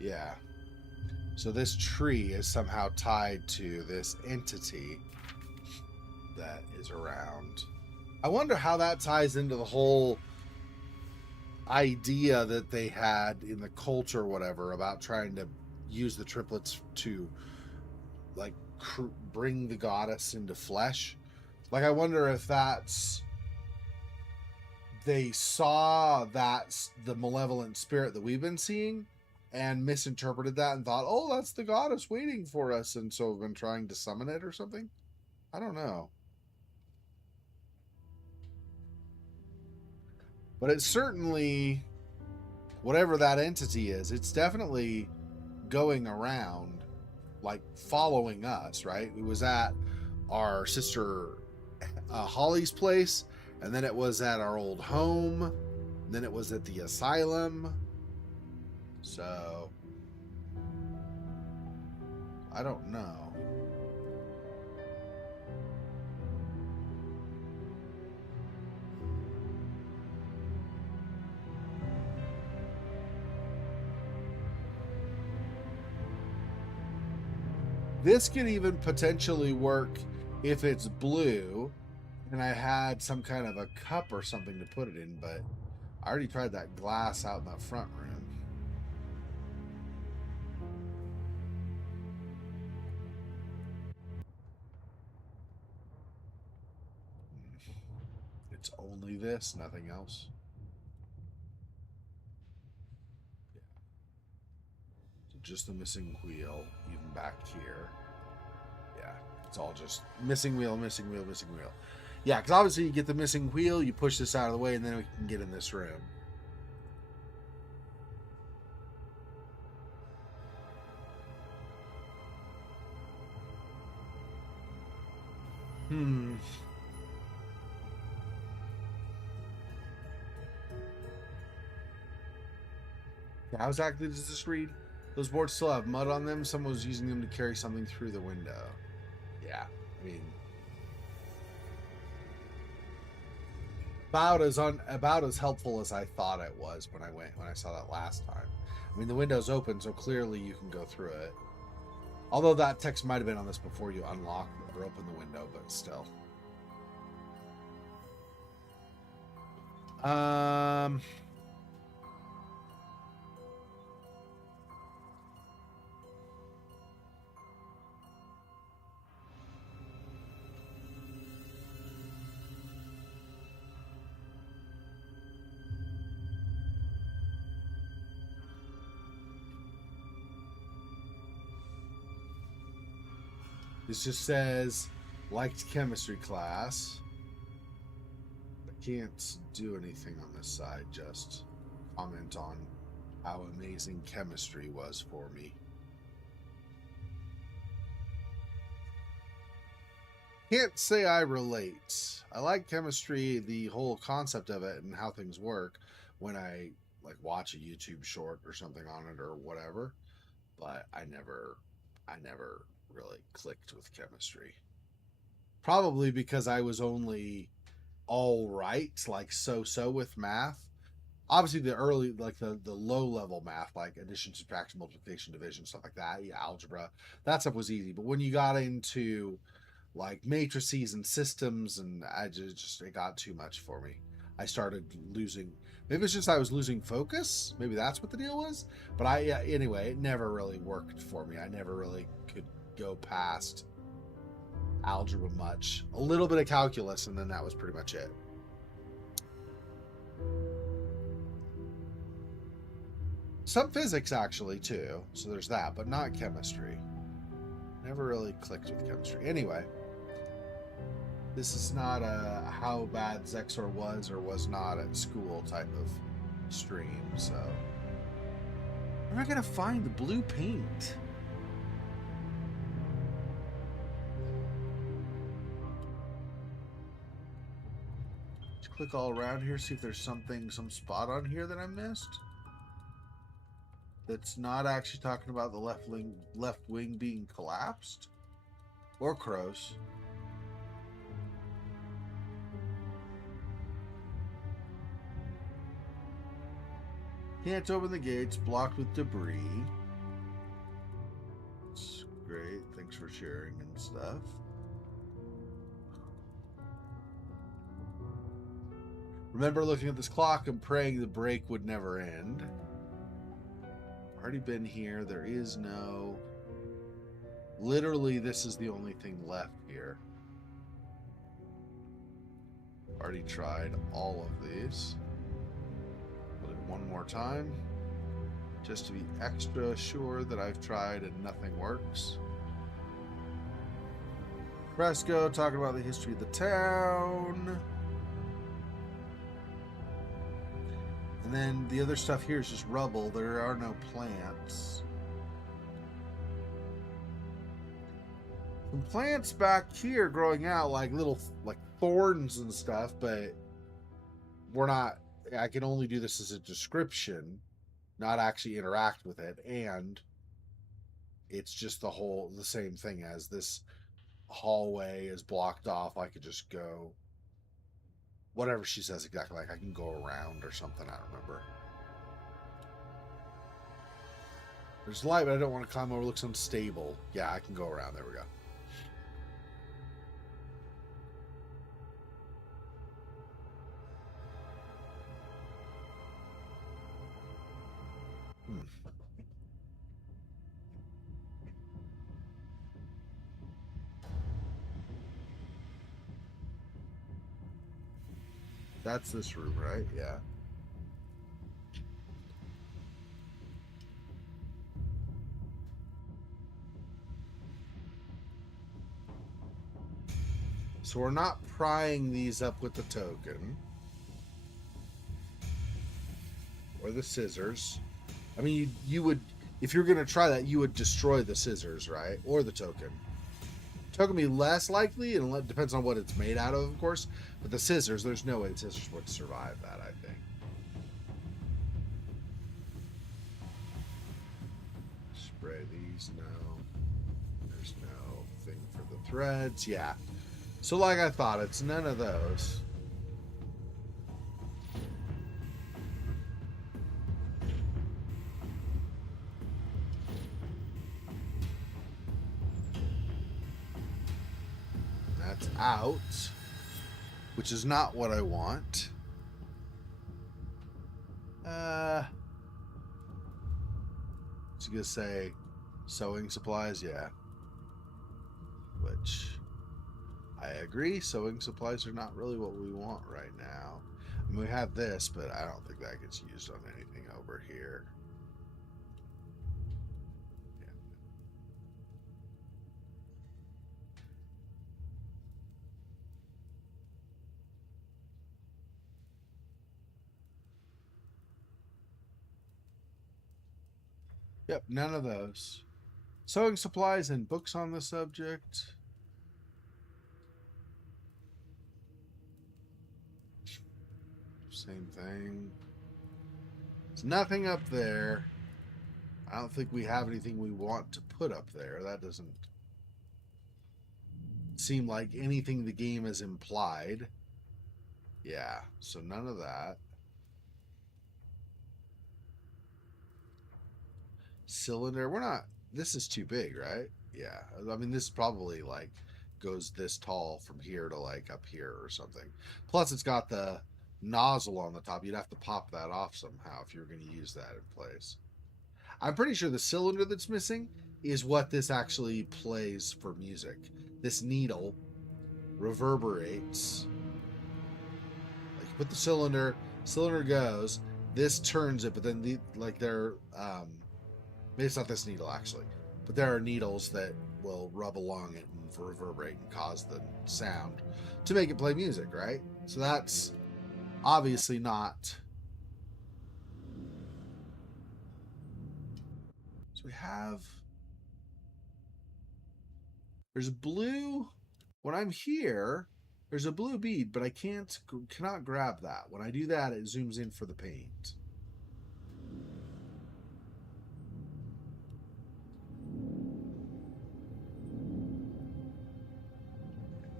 Yeah. So this tree is somehow tied to this entity that is around. I wonder how that ties into the whole idea that they had in the culture or whatever about trying to use the triplets to, like, bring the goddess into flesh. Like, I wonder if that's they saw that's the malevolent spirit that we've been seeing and misinterpreted that and thought, oh, that's the goddess waiting for us, and so have been trying to summon it or something. I don't know. But it's certainly, whatever that entity is, it's definitely going around, like following us, right? It was at our sister Holly's place, and then it was at our old home, and then it was at the asylum. So, I don't know. This could even potentially work if it's blue and I had some kind of a cup or something to put it in, but I already tried that glass out in that front room. It's only this, nothing else. Yeah. So just the missing wheel, even back here. Yeah, it's all just missing wheel, missing wheel, missing wheel. Yeah, because obviously you get the missing wheel, you push this out of the way, and then we can get in this room. How exactly does this read? Those boards still have mud on them. Someone was using them to carry something through the window. Yeah, I mean, about as helpful as I thought it was when I saw that last time. I mean, the window's open, so clearly you can go through it. Although that text might have been on this before you unlock or open the window, but still. This just says, liked chemistry class. I can't do anything on this side, just comment on how amazing chemistry was for me. Can't say I relate. I like chemistry, the whole concept of it and how things work when I like watch a YouTube short or something on it or whatever, but I never really clicked with chemistry. Probably because I was only all right, like so with math. Obviously the early, like the low level math, like addition, subtraction, multiplication, division, stuff like that, yeah, algebra, that stuff was easy. But when you got into like matrices and systems, and I just it got too much for me. I started losing. Maybe it's just I was losing focus. Maybe that's what the deal was. But anyway, it never really worked for me. I never really could go past algebra much. A little bit of calculus, and then that was pretty much it. Some physics actually too. So there's that, but not chemistry. Never really clicked with chemistry. Anyway. This is not a how bad Zexor was or was not at school type of stream, so. Where am I going to find the blue paint? Just click all around here, see if there's some spot on here that I missed. That's not actually talking about the left wing being collapsed. Or crows. Can't open the gates, blocked with debris. It's great, thanks for sharing and stuff. Remember looking at this clock and praying the break would never end. Already been here, there is no Literally, this is the only thing left here. Already tried all of these. Put it one more time, just to be extra sure that I've tried and nothing works. Fresco, talking about the history of the town. And then the other stuff here is just rubble. There are no plants. Some plants back here growing out, like little like thorns and stuff, but we're not. I can only do this as a description, not actually interact with it, and it's just the same thing as this hallway is blocked off. I could just go whatever she says exactly. Like I can go around or something. I don't remember. There's light, but I don't want to climb over. It looks unstable. Yeah, I can go around. There we go. That's this room, right? Yeah. So we're not prying these up with the token. Or the scissors. I mean, you would, if you're going to try that, you would destroy the scissors, right? Or the token. Token would be less likely, and it depends on what it's made out of course. But the scissors, there's no way the scissors would survive that, I think. Spray these, no. There's no thing for the threads, yeah. So like I thought, it's none of those. That's out, which is not what I want. I was gonna say sewing supplies, yeah. Which I agree, sewing supplies are not really what we want right now. I mean, we have this, but I don't think that gets used on anything over here. Yeah. Yep, none of those. Sewing supplies and books on the subject. Same thing. There's nothing up there. I don't think we have anything we want to put up there. That doesn't seem like anything the game has implied. Yeah, so none of that. Cylinder, we're not, this is too big, right? Yeah, I mean, this probably like goes this tall from here to like up here or something. Plus, it's got the nozzle on the top. You'd have to pop that off somehow if you were going to use that in place. I'm pretty sure the cylinder that's missing is what this actually plays for music. This needle reverberates. Like you put the cylinder goes, this turns it, but then maybe it's not this needle actually, but there are needles that will rub along it and reverberate and cause the sound to make it play music, right? So that's obviously not. So we have, there's blue. When I'm here, there's a blue bead, but I cannot grab that. When I do that, it zooms in for the paint.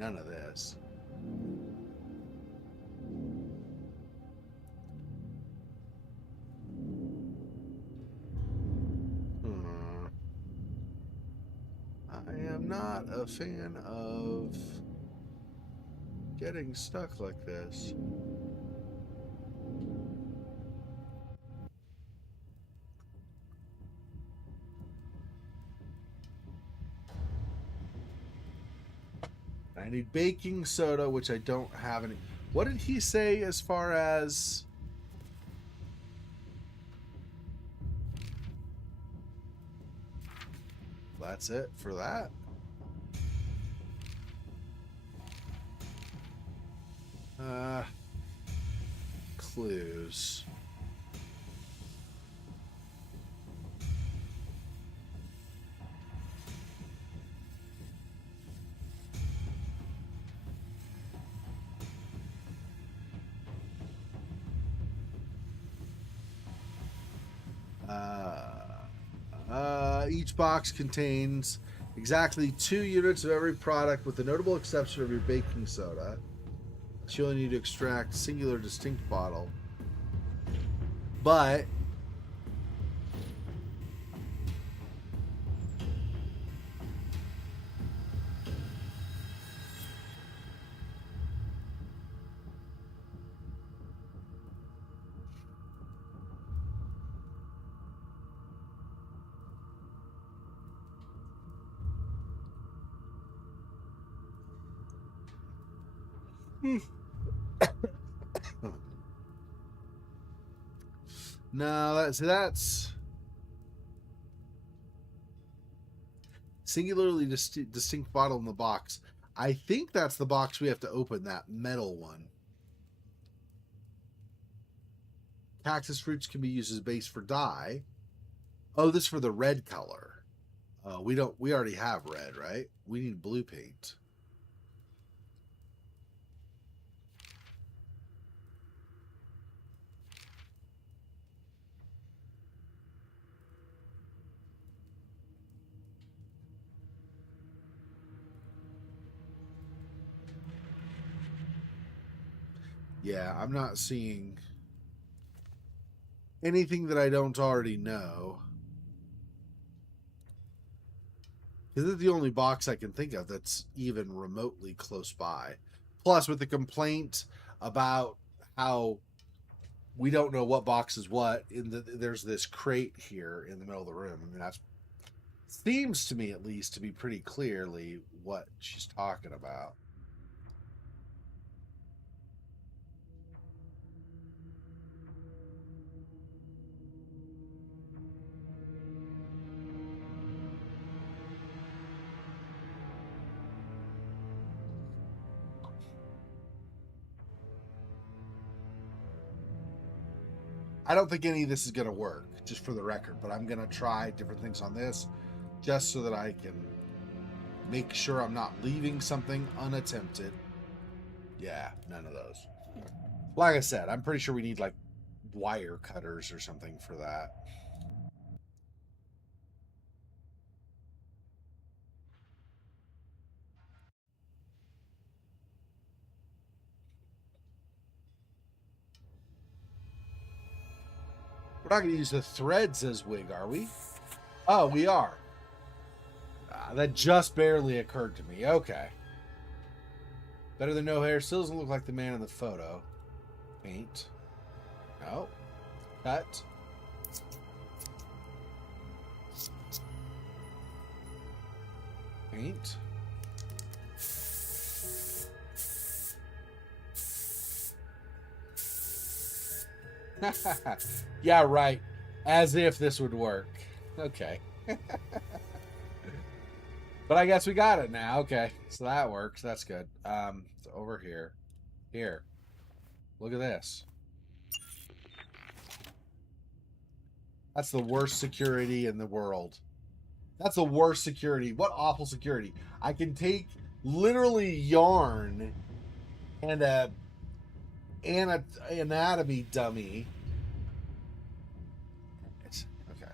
None of this. I am not a fan of getting stuck like this. I need baking soda, which I don't have any. What did he say as far as... That's it for that. Clues. Each box contains exactly 2 units of every product, with the notable exception of your baking soda. You only need to extract singular distinct bottle. But no, that's singularly distinct bottle in the box. I think that's the box we have to open, that metal one. Cactus fruits can be used as base for dye. Oh, this is for the red color. We already have red, right? We need blue paint. Yeah, I'm not seeing anything that I don't already know. This is the only box I can think of that's even remotely close by. Plus, with the complaint about how we don't know what box is what, there's this crate here in the middle of the room. I mean, that seems to me, at least, to be pretty clearly what she's talking about. I don't think any of this is going to work, just for the record, but I'm going to try different things on this just so that I can make sure I'm not leaving something unattempted. Yeah, none of those. Like I said, I'm pretty sure we need like wire cutters or something for that. We're not going to use the threads as wig, are we? Oh, we are. That just barely occurred to me. Okay. Better than no hair. Still doesn't look like the man in the photo. Paint. No. Cut. Paint. Yeah, right. As if this would work. Okay. But I guess we got it now. Okay. So that works. That's good. So over here. Here. Look at this. That's the worst security in the world. That's the worst security. What awful security. I can take literally yarn and an anatomy dummy. Okay.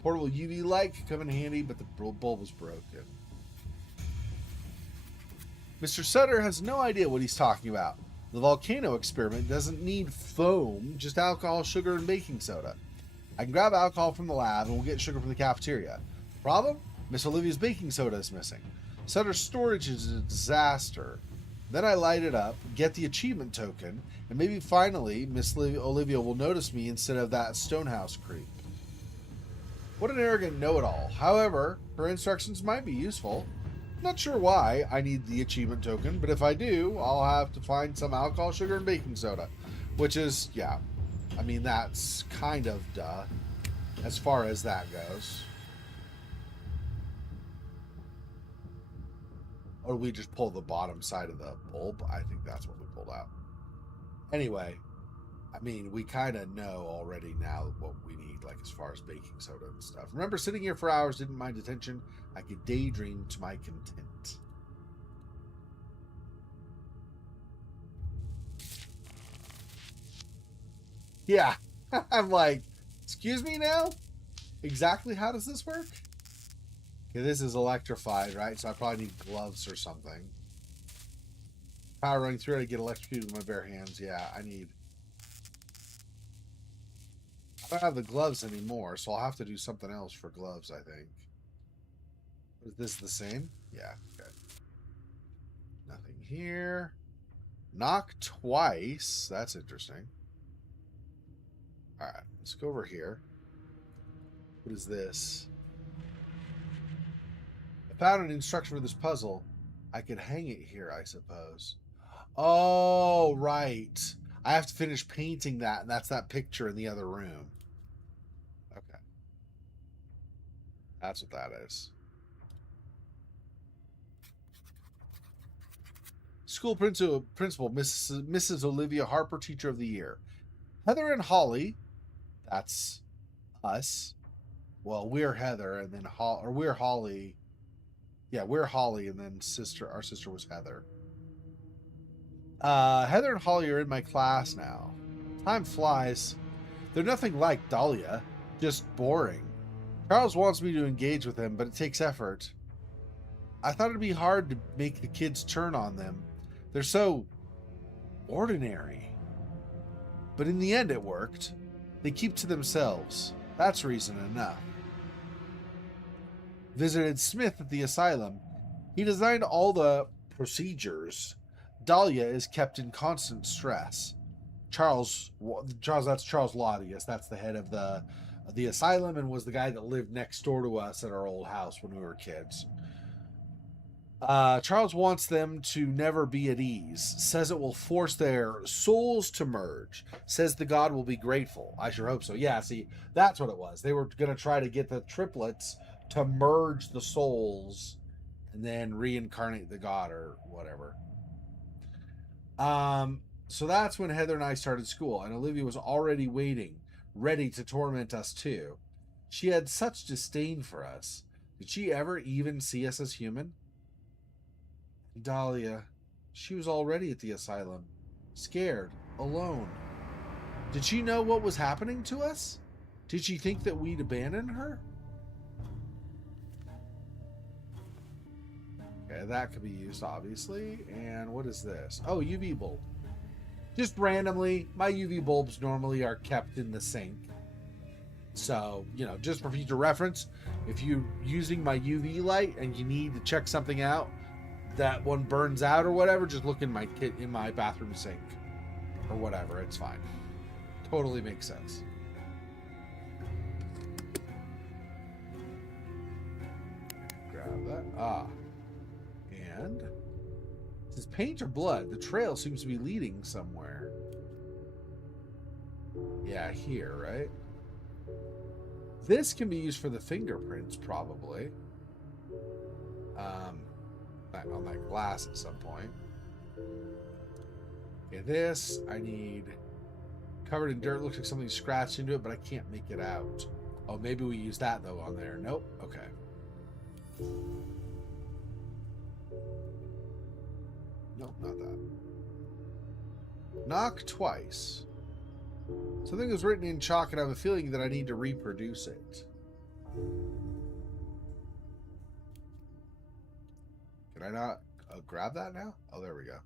Portable UV light could come in handy, but the bulb was broken. Mr. Sutter has no idea what he's talking about. The volcano experiment doesn't need foam, just alcohol, sugar, and baking soda. I can grab alcohol from the lab and we'll get sugar from the cafeteria. Problem? Miss Olivia's baking soda is missing. Sutter's storage is a disaster. Then I light it up, get the achievement token, and maybe finally Miss Olivia will notice me instead of that Stonehouse creep. What an arrogant know-it-all. However, her instructions might be useful. Not sure why I need the achievement token, but if I do, I'll have to find some alcohol, sugar, and baking soda. Which is, yeah, I mean, that's kind of duh as far as that goes. Or we just pull the bottom side of the bulb. I think that's what we pulled out. Anyway, I mean, we kind of know already now what we need, like as far as baking soda and stuff. Remember, sitting here for hours didn't mind attention. I could daydream to my content. Yeah, I'm like, excuse me now? Exactly how does this work? Okay, this is electrified, right? So I probably need gloves or something. Power running through it, I get electrocuted with my bare hands. Yeah, I don't have the gloves anymore, so I'll have to do something else for gloves, I think. Is this the same? Yeah, okay. Nothing here. Knock twice. That's interesting. Alright, let's go over here. What is this? I found an instruction for this puzzle. I could hang it here, I suppose. Oh, right. I have to finish painting that, and that's that picture in the other room. Okay. That's what that is. School principal Mrs. Olivia Harper, teacher of the year. Heather and Holly, that's us. Well, we're Heather, and then we're Holly. Yeah, we're Holly, and then our sister was Heather. Heather and Holly are in my class now. Time flies. They're nothing like Dahlia, just boring. Charles wants me to engage with him, but it takes effort. I thought it'd be hard to make the kids turn on them. They're so ordinary. But in the end, it worked. They keep to themselves. That's reason enough. Visited Smith at the asylum. He designed all the procedures. Dahlia is kept in constant stress. Charles, that's Charles Laudius. That's the head of the asylum and was the guy that lived next door to us at our old house when we were kids. Charles wants them to never be at ease. Says it will force their souls to merge. Says the god will be grateful. I sure hope so. Yeah, see, that's what it was. They were going to try to get the triplets to merge the souls and then reincarnate the god or whatever. So that's when Heather and I started school, and Olivia was already waiting, ready to torment us too. She had such disdain for us. Did she ever even see us as human? Dahlia, she was already at the asylum, scared, alone. Did she know what was happening to us? Did she think that we'd abandon her? Okay, that could be used, obviously. And what is this? Oh, UV bulb. Just randomly, my UV bulbs normally are kept in the sink. So, just for future reference, if you're using my UV light and you need to check something out, that one burns out or whatever, just look in my bathroom sink or whatever. It's fine. Totally makes sense. Grab that. And is this paint or blood? The trail seems to be leading somewhere. Yeah, here, right? This can be used for the fingerprints, probably. On that glass at some point. Okay, this I need covered in dirt. Looks like something scratched into it, but I can't make it out. Oh, maybe we use that though on there. Nope. Okay. Nope, not that. Knock twice. Something was written in chalk, and I have a feeling that I need to reproduce it. Can I not grab that now? Oh, there we go.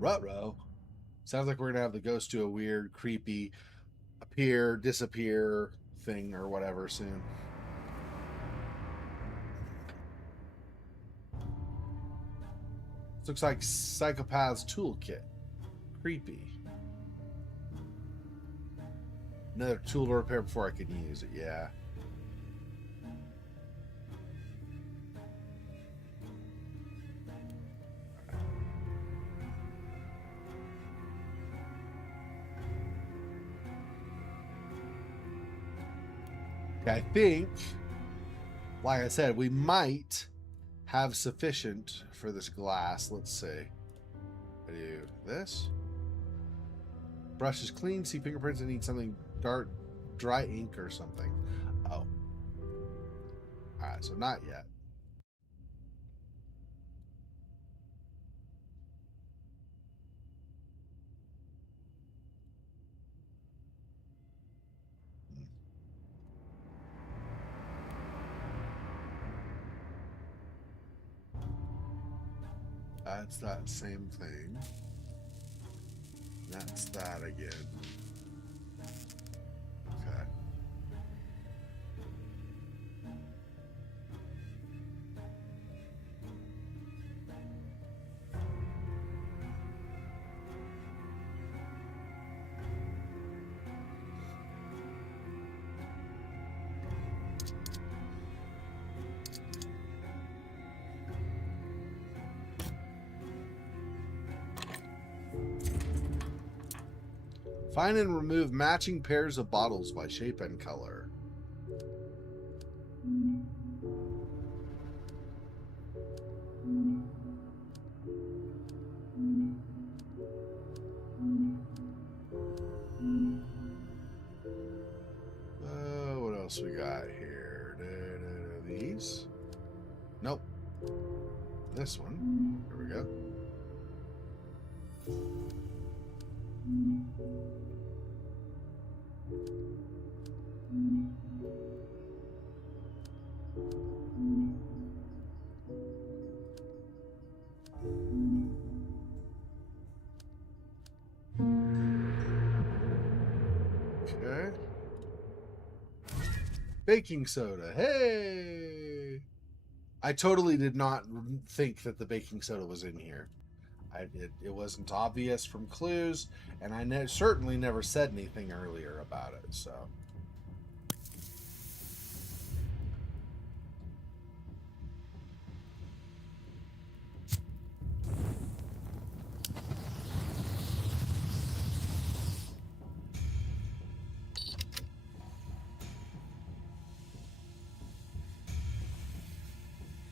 Ruh-roh. Sounds like we're gonna have the ghost do a weird, creepy appear, disappear thing or whatever soon. This looks like Psychopath's toolkit. Creepy. Another tool to repair before I can use it, yeah. I think, like I said, we might have sufficient for this glass. Let's see. I do this. Brush is clean. See fingerprints. I need something dark, dry ink or something. Oh. Alright, so not yet. That's that same thing. That's that again. Okay. Find and remove matching pairs of bottles by shape and color. What else we got here? These? Nope. This one. There we go. Okay. Baking soda. Hey! I totally did not think that the baking soda was in here. It wasn't obvious from clues, and I certainly never said anything earlier about it, so.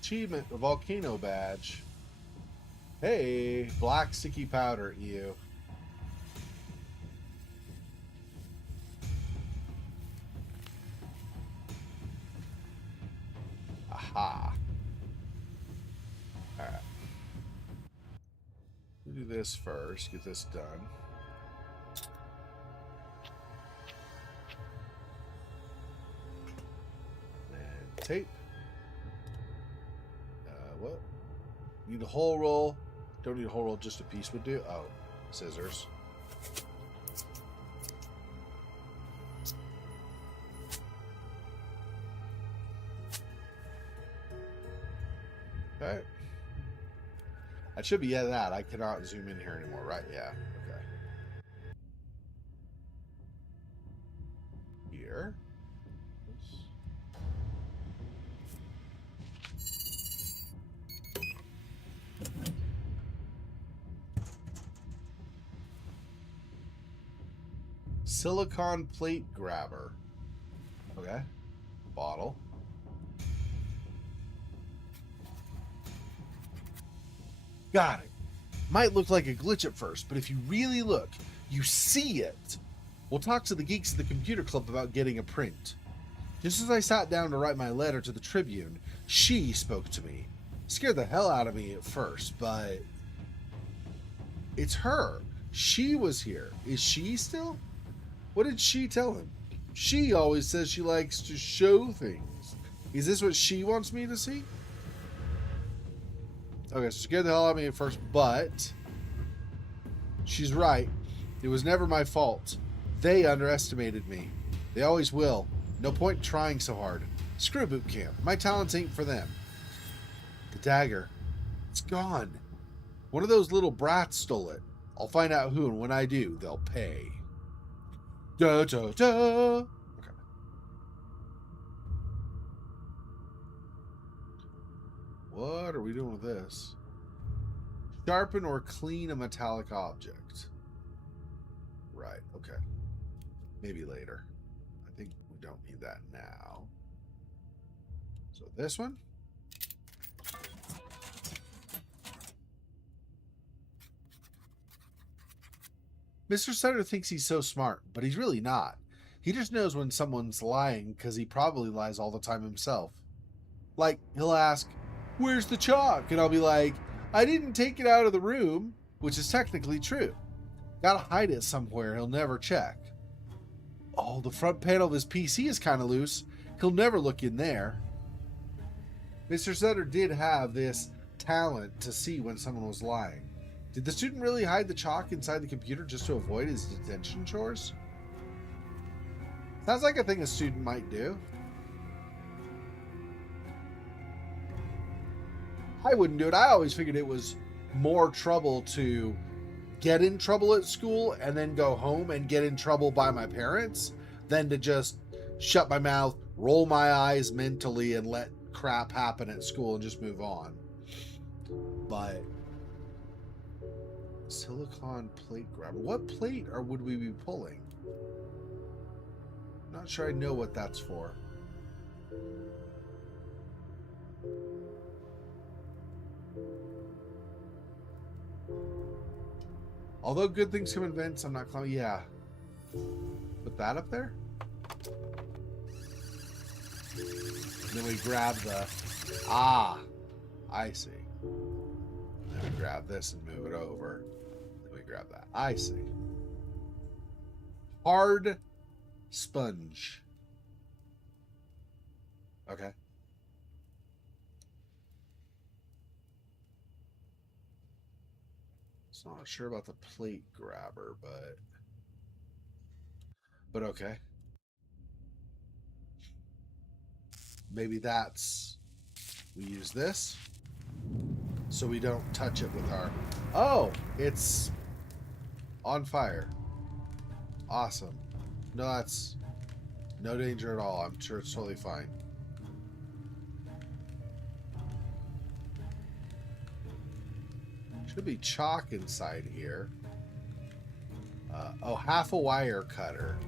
Achievement, a volcano badge. Hey, black sticky powder, you. Aha. Alright. We'll do this first, get this done. And tape. What? Need a whole roll. Don't need a whole roll, just a piece would do. Oh, scissors. Okay. That should be that. I cannot zoom in here anymore, right? Yeah. Okay. Here. Silicon plate grabber. Okay. Bottle. Got it. Might look like a glitch at first, but if you really look, you see it. We'll talk to the geeks at the computer club about getting a print. Just as I sat down to write my letter to the Tribune, she spoke to me. Scared the hell out of me at first, but it's her. She was here. Is she still? What did she tell him? She always says she likes to show things. Is this what she wants me to see? Okay, so scared the hell out of me at first, but she's right. It was never my fault. They underestimated me. They always will. No point trying so hard. Screw boot camp. My talents ain't for them. The dagger. It's gone. One of those little brats stole it. I'll find out who, and when I do, they'll pay. Da da da. Okay. What are we doing with this? Sharpen or clean a metallic object. Right, okay. Maybe later. I think we don't need that now. So this one. Mr. Sutter thinks he's so smart, but he's really not. He just knows when someone's lying because he probably lies all the time himself. Like, he'll ask, "Where's the chalk?" And I'll be like, "I didn't take it out of the room," which is technically true. Gotta hide it somewhere he'll never check. Oh, the front panel of his PC is kind of loose. He'll never look in there. Mr. Sutter did have this talent to see when someone was lying. Did the student really hide the chalk inside the computer just to avoid his detention chores? Sounds like a thing a student might do. I wouldn't do it. I always figured it was more trouble to get in trouble at school and then go home and get in trouble by my parents than to just shut my mouth, roll my eyes mentally, and let crap happen at school and just move on. But silicone plate grabber. What plate would we be pulling? Not sure I know what that's for. Although good things come in vents, I'm not climbing. Yeah. Put that up there. And then we grab the... Ah! I see. Then we grab this and move it over. Then we grab that. I see. Hard sponge. Okay. So I'm not sure about the plate grabber, but okay. Maybe that's, we use this so we don't touch it with our, oh, it's on fire. Awesome. No, that's no danger at all. I'm sure it's totally fine. Should be chalk inside here. Oh, half a wire cutter.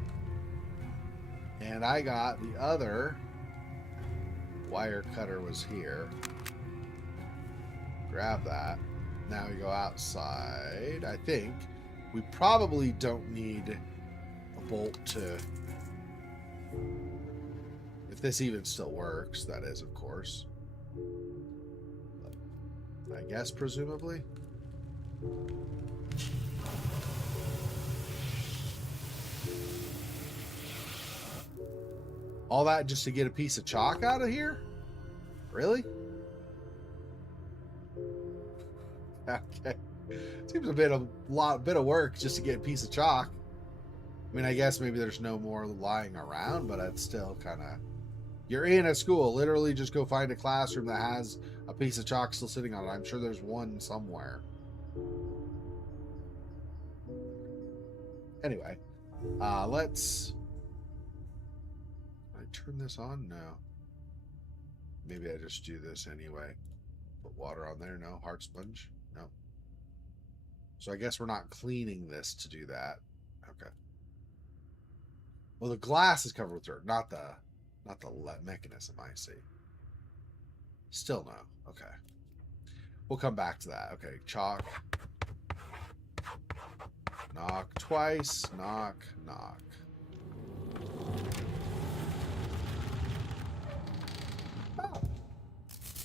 And I got the other wire cutter was here. Grab that. Now we go outside. I think we probably don't need a bolt to... If this even still works, that is, of course. I guess, presumably. All that just to get a piece of chalk out of here? Really? Okay. Seems a bit of work just to get a piece of chalk. I mean, I guess maybe there's no more lying around, but it's still kind of... You're in a school. Literally just go find a classroom that has a piece of chalk still sitting on it. I'm sure there's one somewhere. Anyway, let's... Can I turn this on? No. Maybe I just do this anyway. Put water on there. No. Hard sponge? No. So I guess we're not cleaning this to do that. Okay. Well, the glass is covered with dirt, not the mechanism. I see. Still no. Okay. We'll come back to that. Okay. Chalk. Knock twice. Knock. Knock. Oh.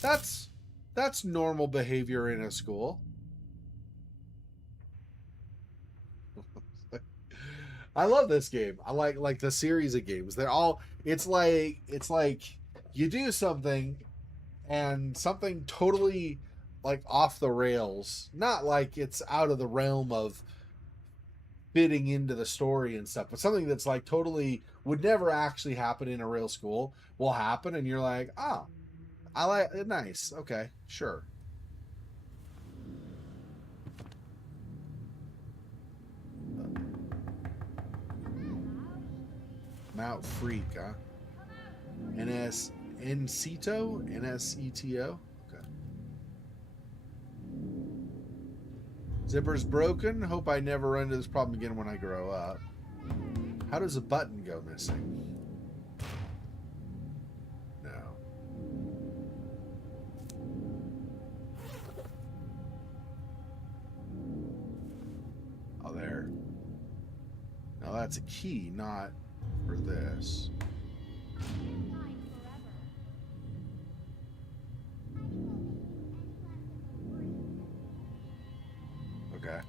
That's normal behavior in a school. I love this game. I like the series of games. They're all it's like you do something and something totally like off the rails. Not like it's out of the realm of fitting into the story and stuff. But something that's like totally would never actually happen in a real school will happen, and you're like, oh, I like it. Nice. Okay, sure. Mount Freak, huh? NS Nseto? NSETO? Okay. Zipper's broken. Hope I never run into this problem again when I grow up. How does a button go missing? No. Oh, there. Now that's a key, not for this. Okay.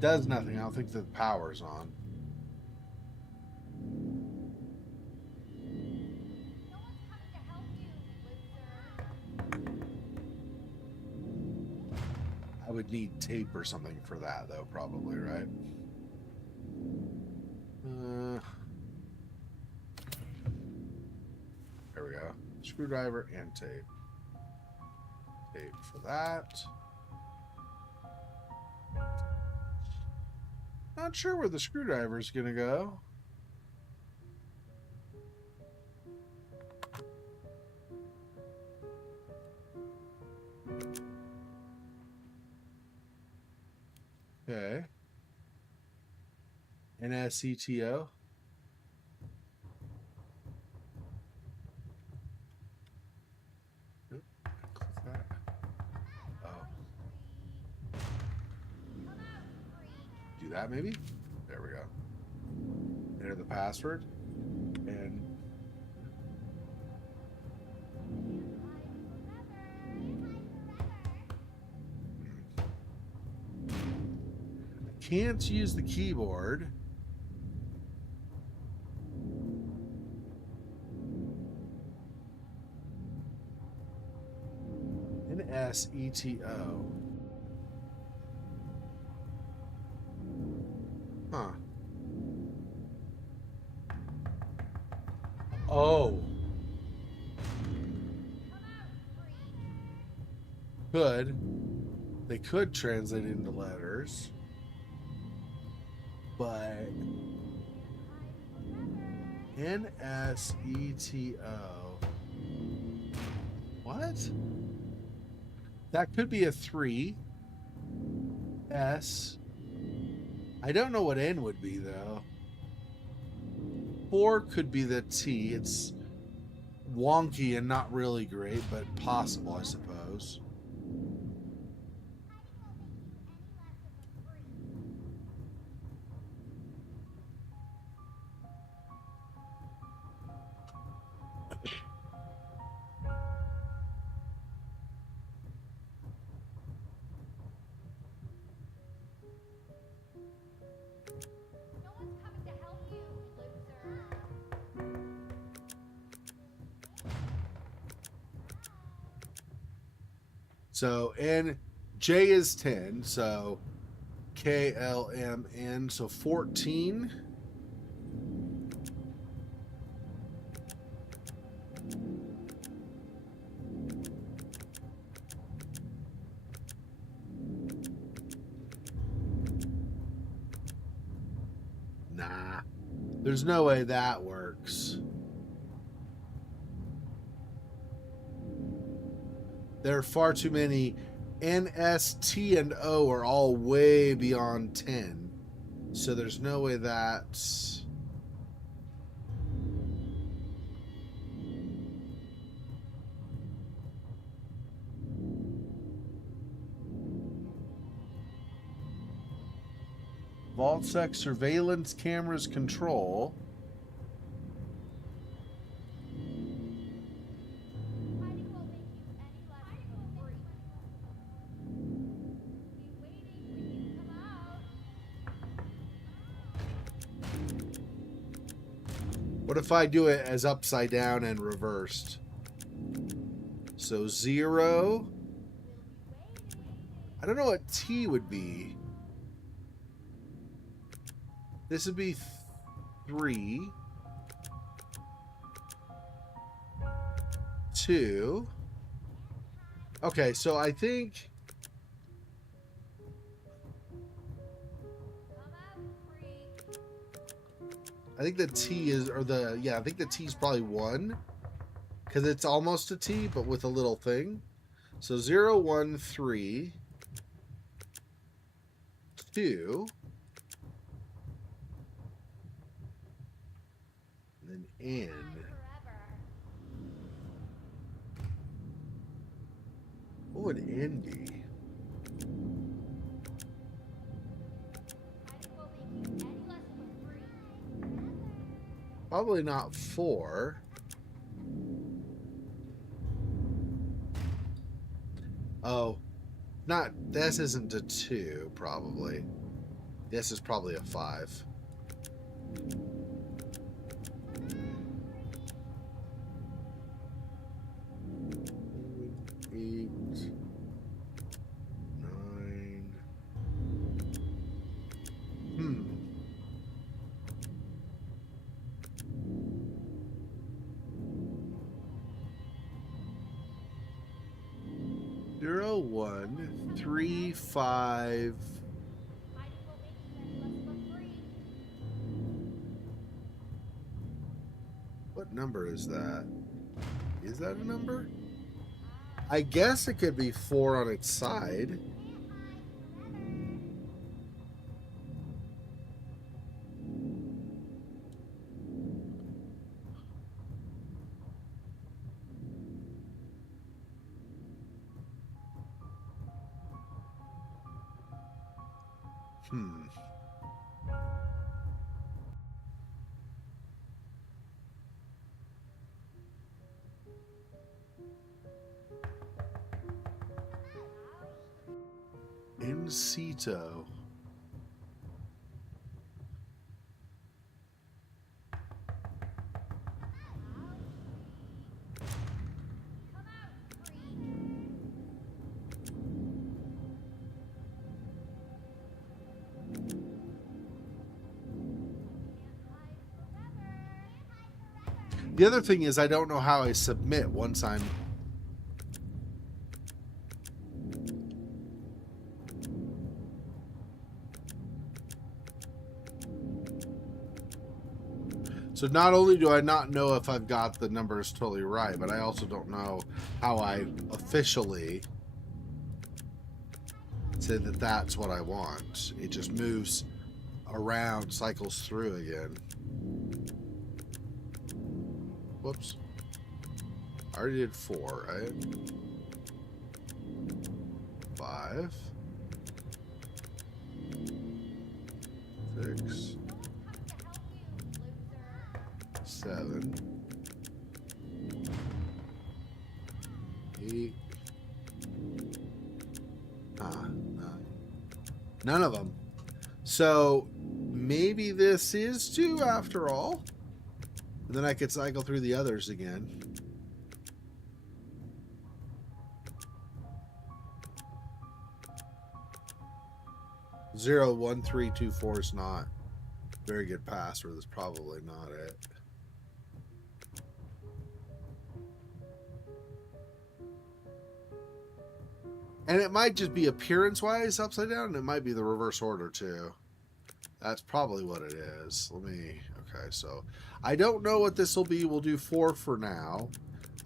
Does nothing. I don't think the power's on. I would need tape or something for that, though, probably, right? There we go. Screwdriver and tape. Tape for that. Not sure where the screwdriver is going to go. Okay. NSETO. Oh. Do that maybe? There we go. Enter the password. And I can't use the keyboard. NSETO. Huh. Oh. Could. They could translate into letters. But NSETO. What? That could be a 3. S. I don't know what N would be, though. 4 could be the T. It's wonky and not really great, but possible, I suppose. So, and J is 10, so KLMN, so 14. Nah, there's no way that works. There are far too many. N, S, T, and O are all way beyond 10. So there's no way that's... Vault-Sec surveillance cameras control. What if I do it as upside down and reversed? So 0. I don't know what T would be. This would be 3. 2. Okay, so I think the T is, or the, yeah, I think the T is probably 1. Because it's almost a T, but with a little thing. So 0, 1, 3, 2, and then N. What would N be? Probably not 4. Oh, not, this isn't a 2, probably. This is probably a 5. Eight, 9. Hmm. Zero, 1, 3, 5. What number is that? Is that a number? I guess it could be 4 on its side. Hmm. In situ. The other thing is I don't know how I submit once I'm... So not only do I not know if I've got the numbers totally right, but I also don't know how I officially say that that's what I want. It just moves around, cycles through again. Whoops. I already did 4, right? 5. 6. 7. 8. 9. None of them. So maybe this is 2 after all. And then I could cycle through the others again. Zero, 1, 3, 2, 4 is not very good password. That's probably not it. And it might just be appearance-wise upside down, and it might be the reverse order too. That's probably what it is. Let me... Okay, so I don't know what this will be. We'll do 4 for now.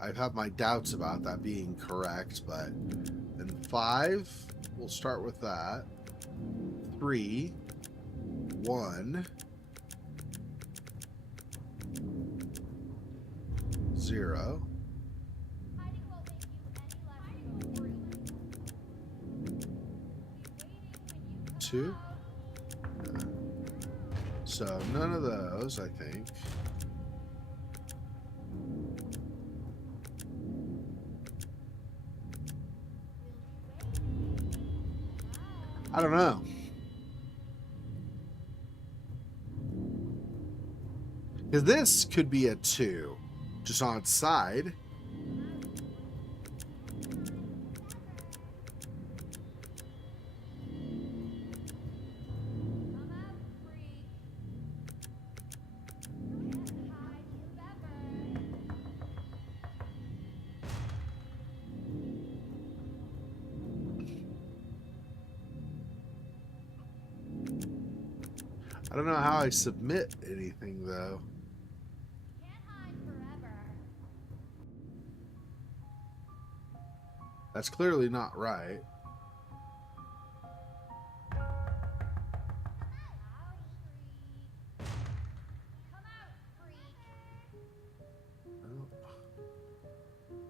I have my doubts about that being correct, but then 5, we'll start with that. 3, 1, 0. 2. So none of those, I think. I don't know. Because this could be a 2, just on its side. I don't know how I submit anything though. Can't hide forever. That's clearly not right. Come out, freak. Well,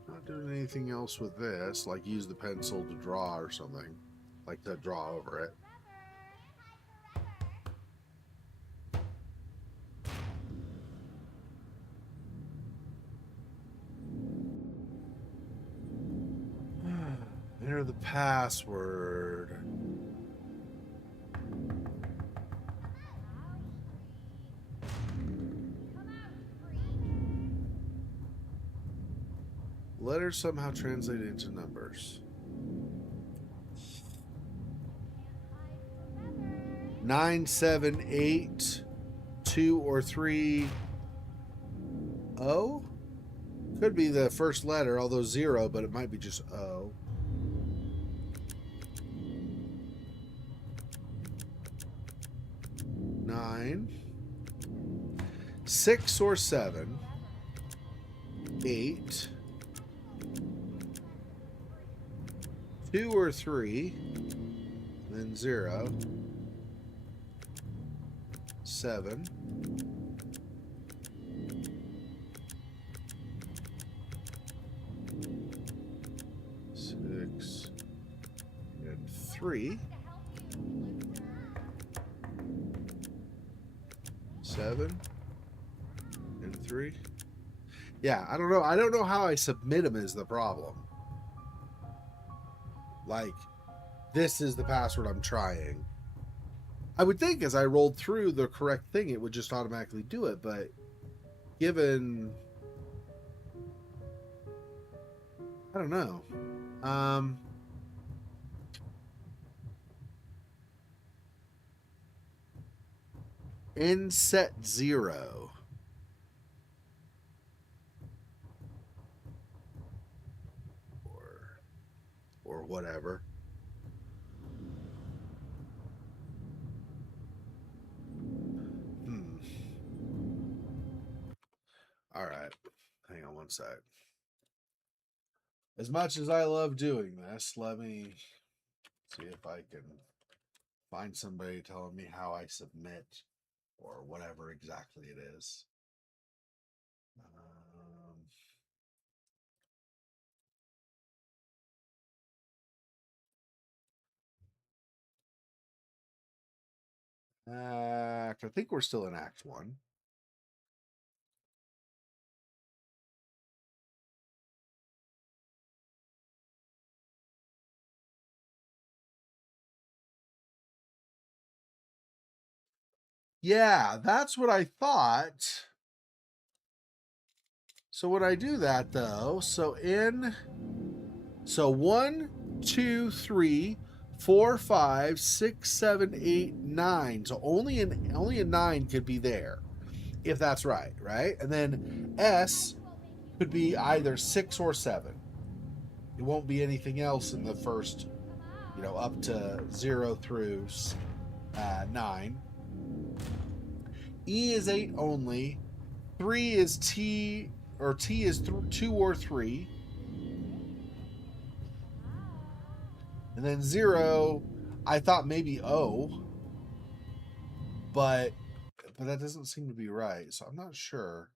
not doing anything else with this, like use the pencil to draw or something, like to draw over it. Enter the password. Letters somehow translated into numbers. 9, 7, 8, 2 or 3. O? Could be the first letter, although 0, but it might be just O. 9, 6 or 7, 8, 2 or 3, then 0, 7, 6, and 3, 7, and 3. Yeah, I don't know. I don't know how I submit them is the problem. Like, this is the password I'm trying. I would think as I rolled through the correct thing, it would just automatically do it, but given... I don't know. Inset 0. Or whatever. All right. Hang on one sec. As much as I love doing this, let me see if I can find somebody telling me how I submit or whatever exactly it is. I think we're still in Act 1. Yeah, that's what I thought. So when I do that though, so 1, 2, 3, 4, 5, 6, 7, 8, 9. So only a 9 could be there, if that's right, right? And then S could be either 6 or 7. It won't be anything else in the first, up to 0 through 9. E is 8 only. 3 is T, or T is 2 or 3. And then 0, I thought maybe O, but that doesn't seem to be right, so I'm not sure.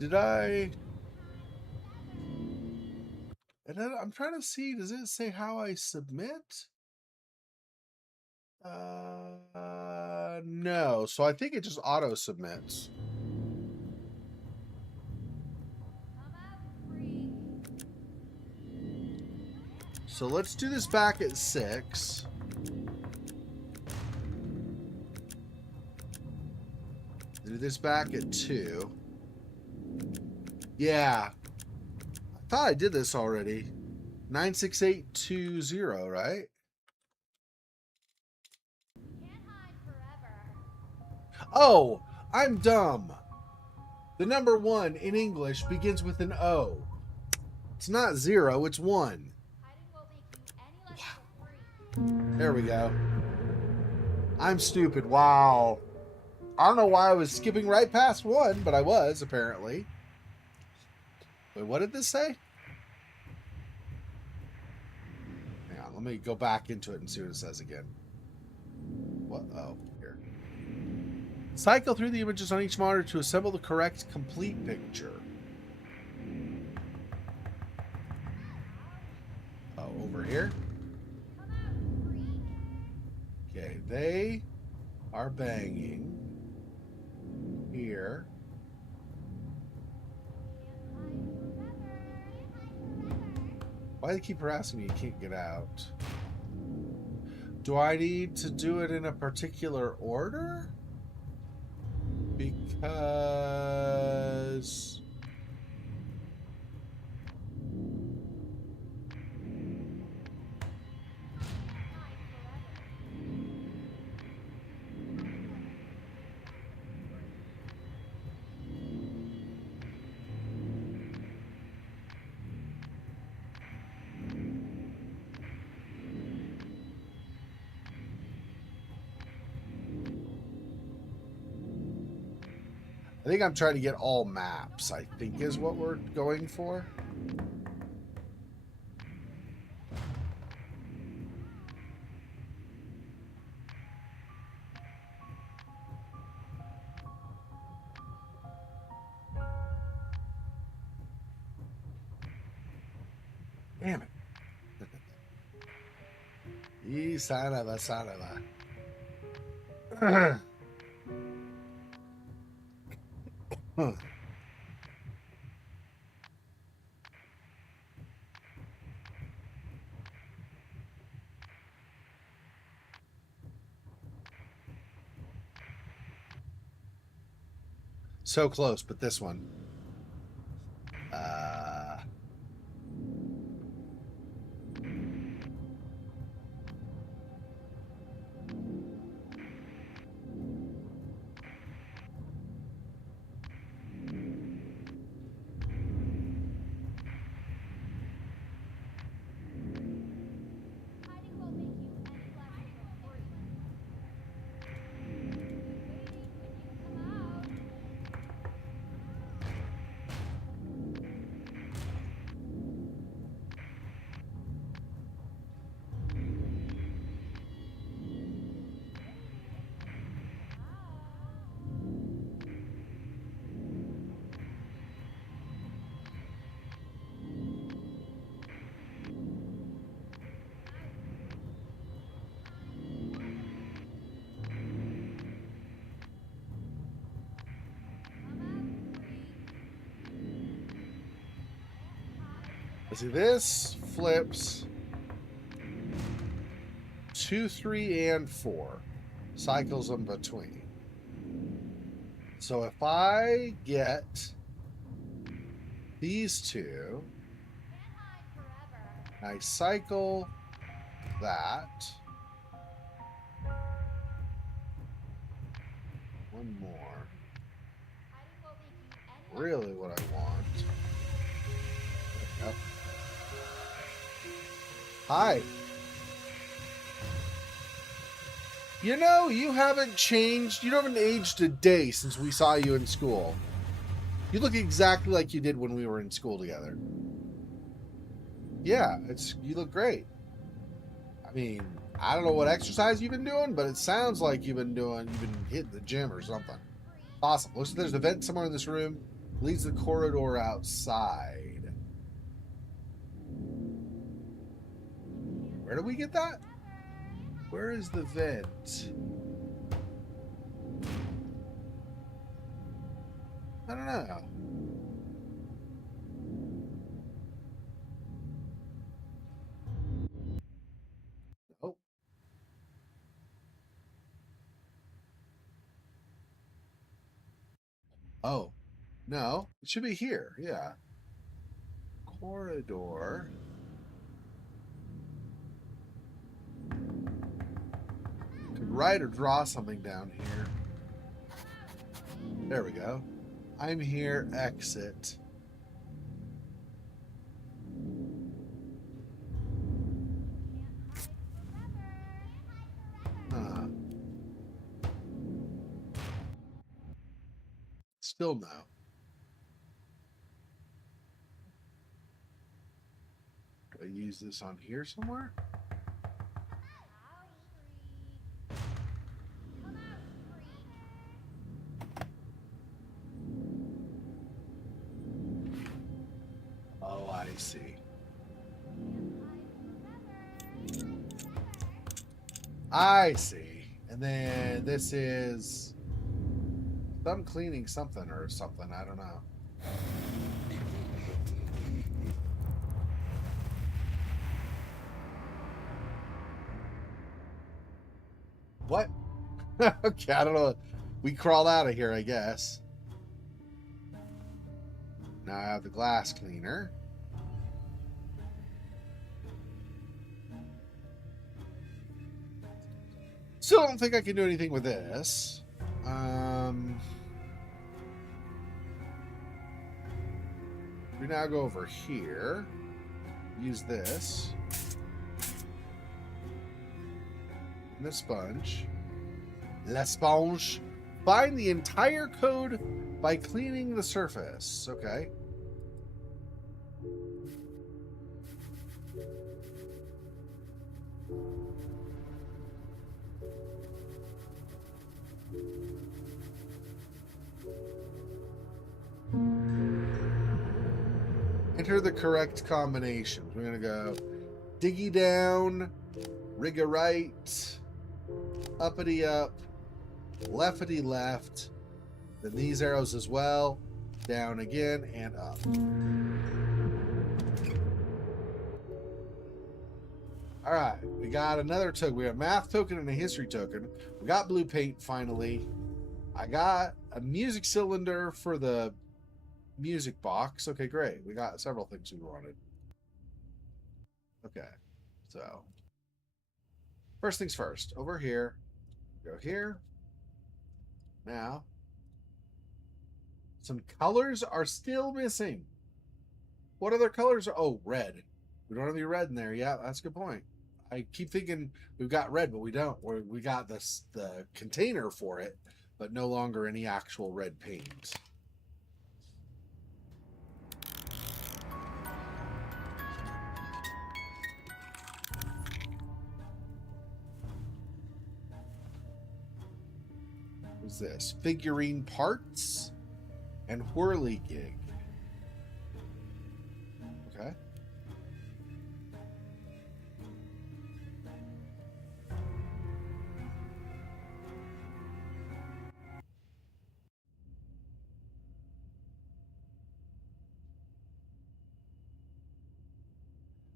Did I? And then I'm trying to see, does it say how I submit? No. So I think it just auto submits. So let's do this back at 6. Do this back at 2. Yeah. I thought I did this already. 96820, right? Can't hide forever. Oh, I'm dumb. The number 1 in English begins with an O. It's not 0, it's 1. Hiding won't make you any less of a freak. There we go. I'm stupid. Wow. I don't know why I was skipping right past 1, but I was, apparently. Wait, what did this say? Hang on, let me go back into it and see what it says again. What? Oh, here. Cycle through the images on each monitor to assemble the correct, complete picture. Oh, over here? Come out, freak. Okay, they are banging here. Why do they keep harassing me? You can't get out. Do I need to do it in a particular order? Because... I think I'm trying to get all maps, I think is what we're going for. Damn it. You son of a son of a. Huh. So close, but this one. Hiding won't make you any less of a freak. Waiting when you come out. See, this flips 2, 3, and 4. Cycles in between. So if I get these two, Can't hide forever. I cycle that. One more. Hiding won't make you any less Really what I want. There we go. Hi. You know, you haven't changed. You haven't aged a day since we saw you in school. You look exactly like you did when we were in school together. Yeah, you look great. I mean, I don't know what exercise you've been doing, but it sounds like you've been hitting the gym or something. Awesome. Looks like there's a vent somewhere in this room. Leads the corridor outside. Where do we get that? Where is the vent? I don't know. Oh, no, it should be here. Yeah. Corridor. Could write or draw something down here. There we go. I'm here, exit. Huh. Still no. Do I use this on here somewhere? Oh, I see. I see. And then this is some cleaning something or something. I don't know. What? Okay, I don't know. We crawled out of here, I guess. Now I have the glass cleaner. Still don't think I can do anything with this. We now go over here. Use this. And the sponge. La sponge. Find the entire code by cleaning the surface. Okay. Enter the correct combinations. We're going to go diggy down, rigga right, uppity up, leftity left. Then these arrows as well. Down again and up. All right, we got another token. We have a math token and a history token. We got blue paint finally. I got a music cylinder for the music box. Okay, great. We got several things we wanted. Okay, so first things first. Over here, go here. Now, some colors are still missing. What other colors are? Oh, red. We don't have any red in there. Yeah, that's a good point. I keep thinking we've got red, but we don't. We got the container for it, but no longer any actual red paint. What's this? Figurine parts and whirligig. Okay.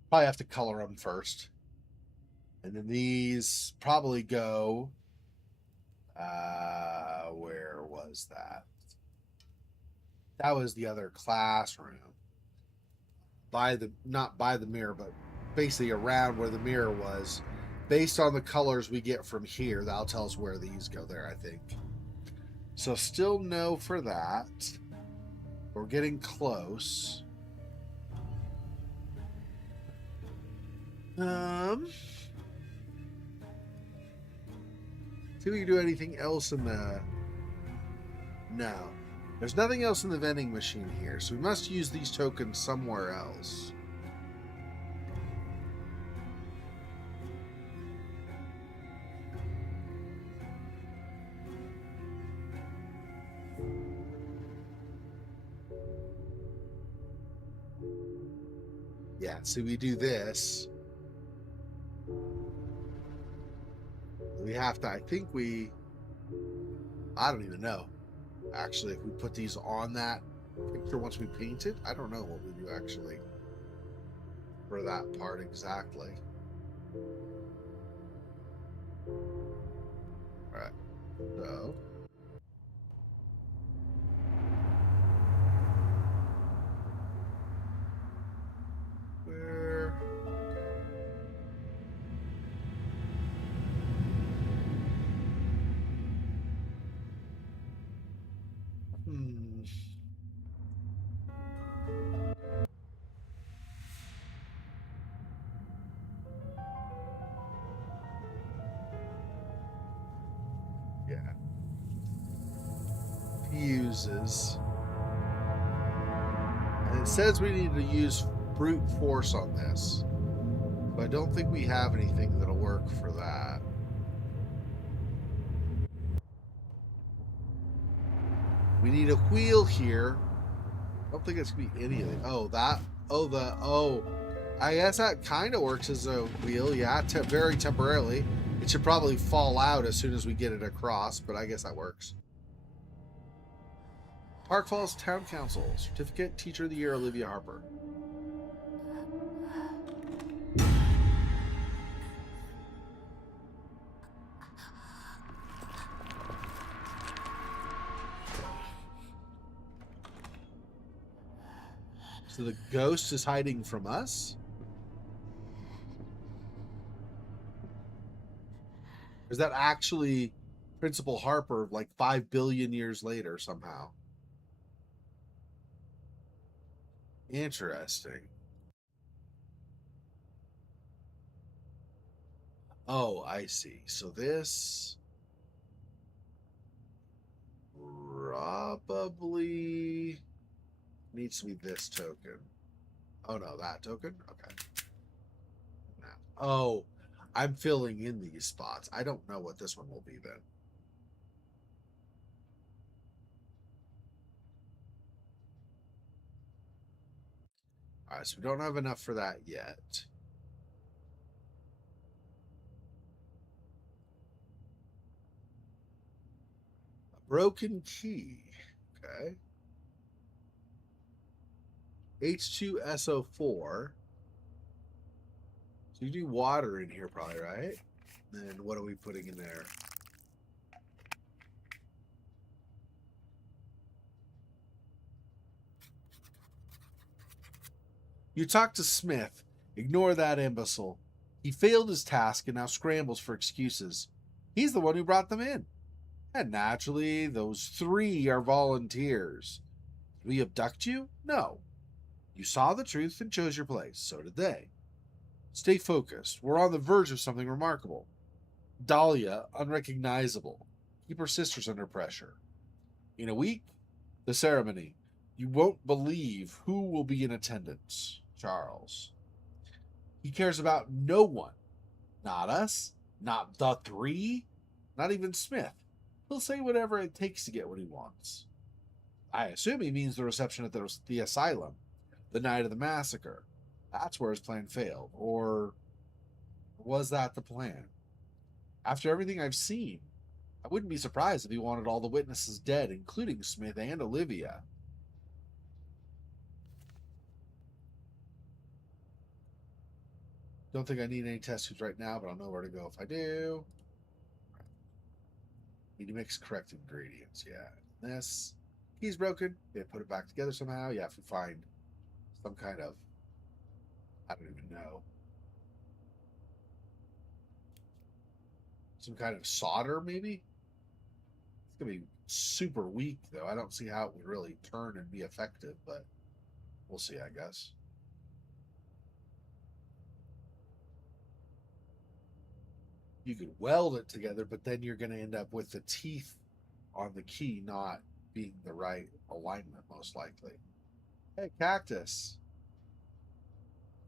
Probably have to color them first. And then these probably go. Where was that? That was the other classroom. Not by the mirror, but basically around where the mirror was. Based on the colors we get from here, that'll tell us where these go there, I think. So still no for that. We're getting close. See if we can do anything else in the... No. There's nothing else in the vending machine here, so we must use these tokens somewhere else. Yeah, so we do this. We have to, I don't even know. Actually, if we put these on that picture once we paint it, I don't know what we do actually for that part exactly. All right, so uses. And it says we need to use brute force on this. But I don't think we have anything that'll work for that. We need a wheel here. I don't think it's gonna be any of it. Oh, that. Oh, I guess that kind of works as a wheel. Yeah, very temporarily. It should probably fall out as soon as we get it across, but I guess that works. Park Falls Town Council. Certificate Teacher of the Year, Olivia Harper. So the ghost is hiding from us? Or is that actually Principal Harper like 5 billion years later somehow? Interesting. Oh, I see. So this probably needs to be this token. Oh no, that token? Okay. Oh, I'm filling in these spots. I don't know what this one will be then. All right, so we don't have enough for that yet. A broken key. Okay. H2SO4. So you do water in here probably, right? And what are we putting in there? You talk to Smith. Ignore that imbecile. He failed his task and now scrambles for excuses. He's the one who brought them in. And naturally, those 3 are volunteers. Did we abduct you? No. You saw the truth and chose your place. So did they. Stay focused. We're on the verge of something remarkable. Dahlia, unrecognizable. Keep her sisters under pressure. In a week, the ceremony. You won't believe who will be in attendance. Charles. He cares about no one. Not us. Not the 3. Not even Smith. He'll say whatever it takes to get what he wants. I assume he means the reception at the asylum, the night of the massacre. That's where his plan failed. Or was that the plan? After everything I've seen, I wouldn't be surprised if he wanted all the witnesses dead, including Smith and Olivia. Don't think I need any test tubes right now, but I'll know where to go if I do. Need to mix correct ingredients, yeah. This key's broken. Yeah, put it back together somehow. You have to find some kind of, I don't even know, some kind of solder maybe. It's gonna be super weak though. I don't see how it would really turn and be effective, but we'll see, I guess. You could weld it together, but then you're going to end up with the teeth on the key not being the right alignment, most likely. Hey, cactus.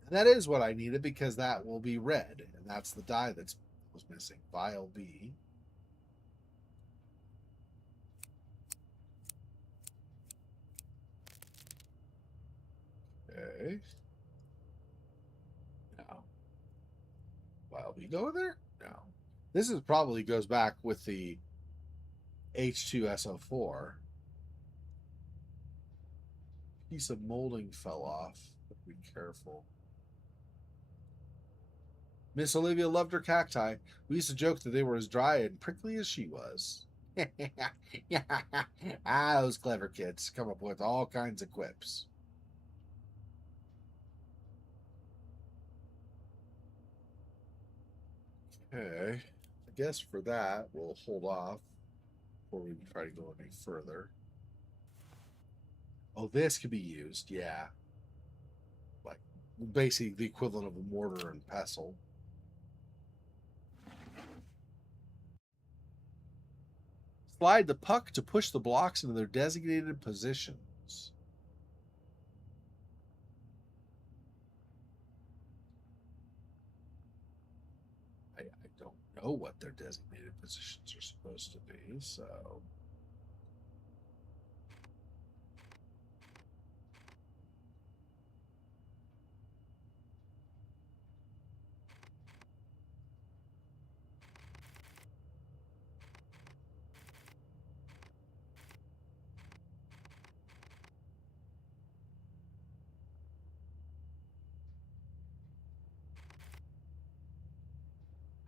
And that is what I needed because that will be red, and that's the dye that was missing. Vial B. Okay. Now, Vial B go in there? No. This is probably goes back with the H2SO4. Piece of molding fell off. Be careful. Miss Olivia loved her cacti. We used to joke that they were as dry and prickly as she was. Those clever kids come up with all kinds of quips. Okay. I guess for that, we'll hold off before we try to go any further. Oh, this could be used, yeah. Like, basically the equivalent of a mortar and pestle. Slide the puck to push the blocks into their designated positions. I don't know what their designated positions are supposed to be, so.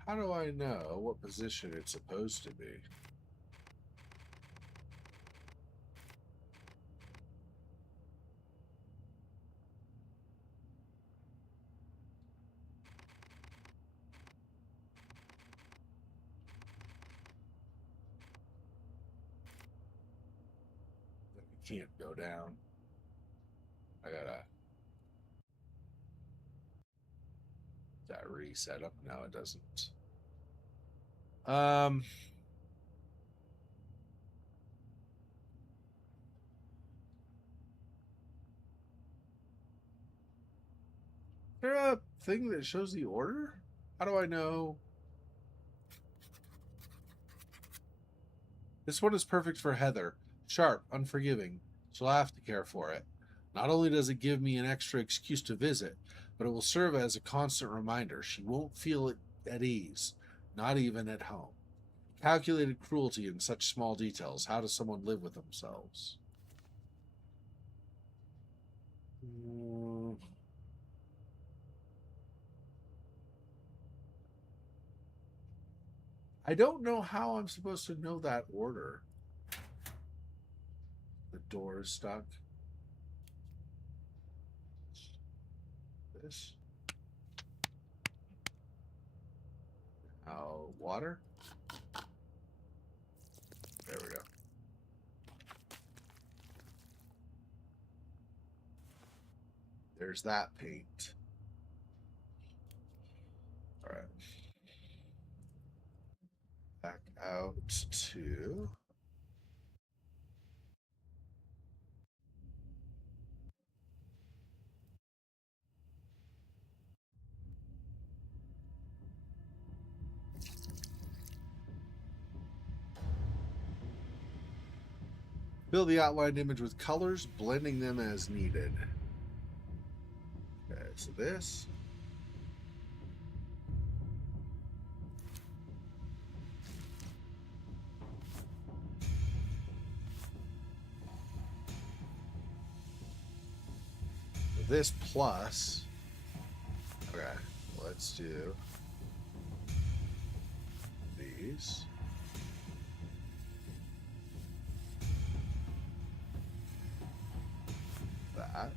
How do I know what position it's supposed to be? It can't go down. I gotta. That reset up? No, it doesn't. Is there a thing that shows the order? How do I know? This one is perfect for Heather. Sharp, unforgiving. She'll have to care for it. Not only does it give me an extra excuse to visit, but it will serve as a constant reminder she won't feel it at ease, not even at home. Calculated cruelty in such small details. How does someone live with themselves? I don't know how I'm supposed to know that order. The door is stuck. This. Oh, water? There we go. There's that paint. All right. Back out to. Fill the outlined image with colors, blending them as needed. Okay, so this. This plus. Okay, let's do these. That.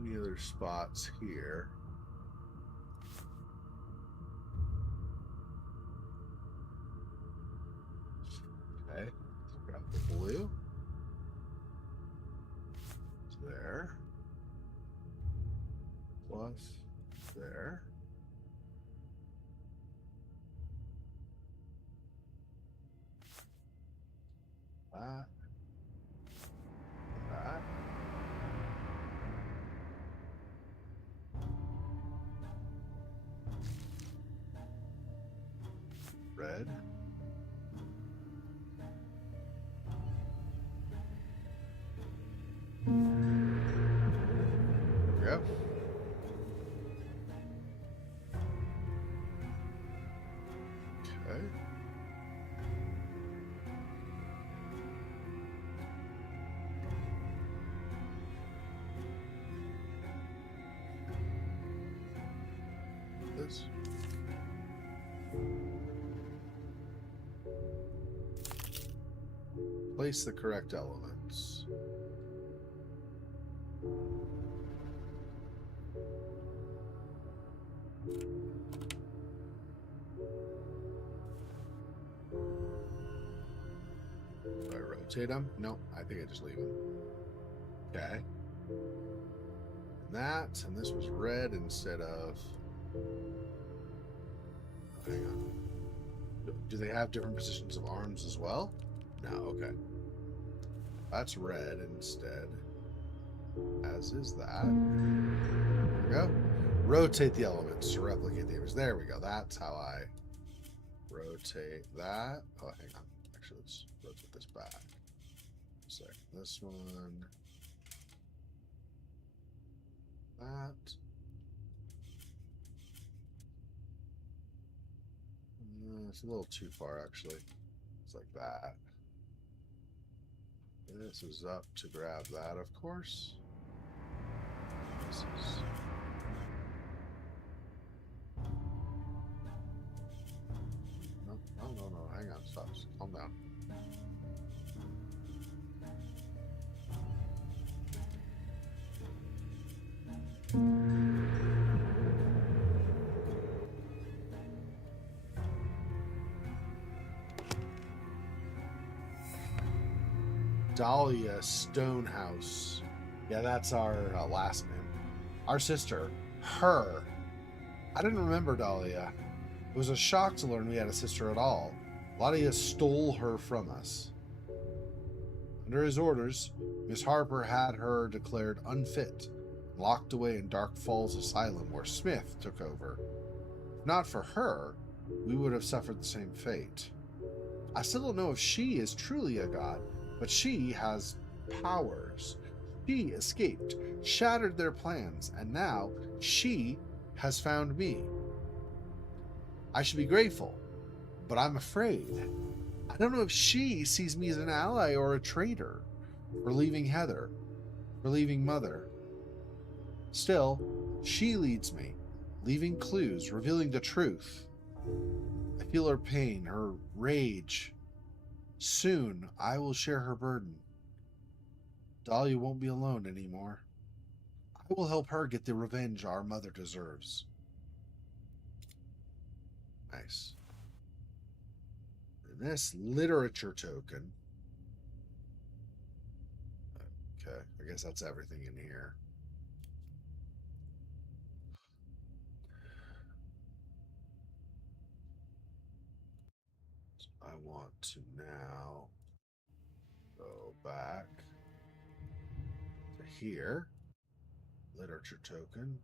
Any other spots here? Okay, grab the blue. There. Plus there. That. That. Red. There we go. Okay. This. Place the correct elements. Do I rotate them? No, I think I just leave them. Okay. That, and this was red instead of... Hang on. Do they have different positions of arms as well? No, okay. That's red instead. As is that. There we go. Rotate the elements to replicate the image. There we go. That's how I rotate that. Oh, hang on. Actually, let's rotate this back. So this one. That. It's a little too far, actually. It's like that. This is up to grab that, of course. This is... No. Hang on. Stop. Calm down. Dahlia Stonehouse. Yeah, that's our last name. Our sister. Her. I didn't remember Dahlia. It was a shock to learn we had a sister at all. Dahlia stole her from us. Under his orders, Miss Harper had her declared unfit, locked away in Dark Falls Asylum, where Smith took over. If not for her, we would have suffered the same fate. I still don't know if she is truly a god, but she has powers. She escaped, shattered their plans, and now she has found me. I should be grateful, but I'm afraid. I don't know if she sees me as an ally or a traitor for leaving Heather, for leaving Mother. Still, she leads me, leaving clues, revealing the truth. I feel her pain, her rage. Soon, I will share her burden. Dahlia won't be alone anymore. I will help her get the revenge our mother deserves. Nice. And this literature token. Okay, I guess that's everything in here. So I want to now go back to here. Literature token.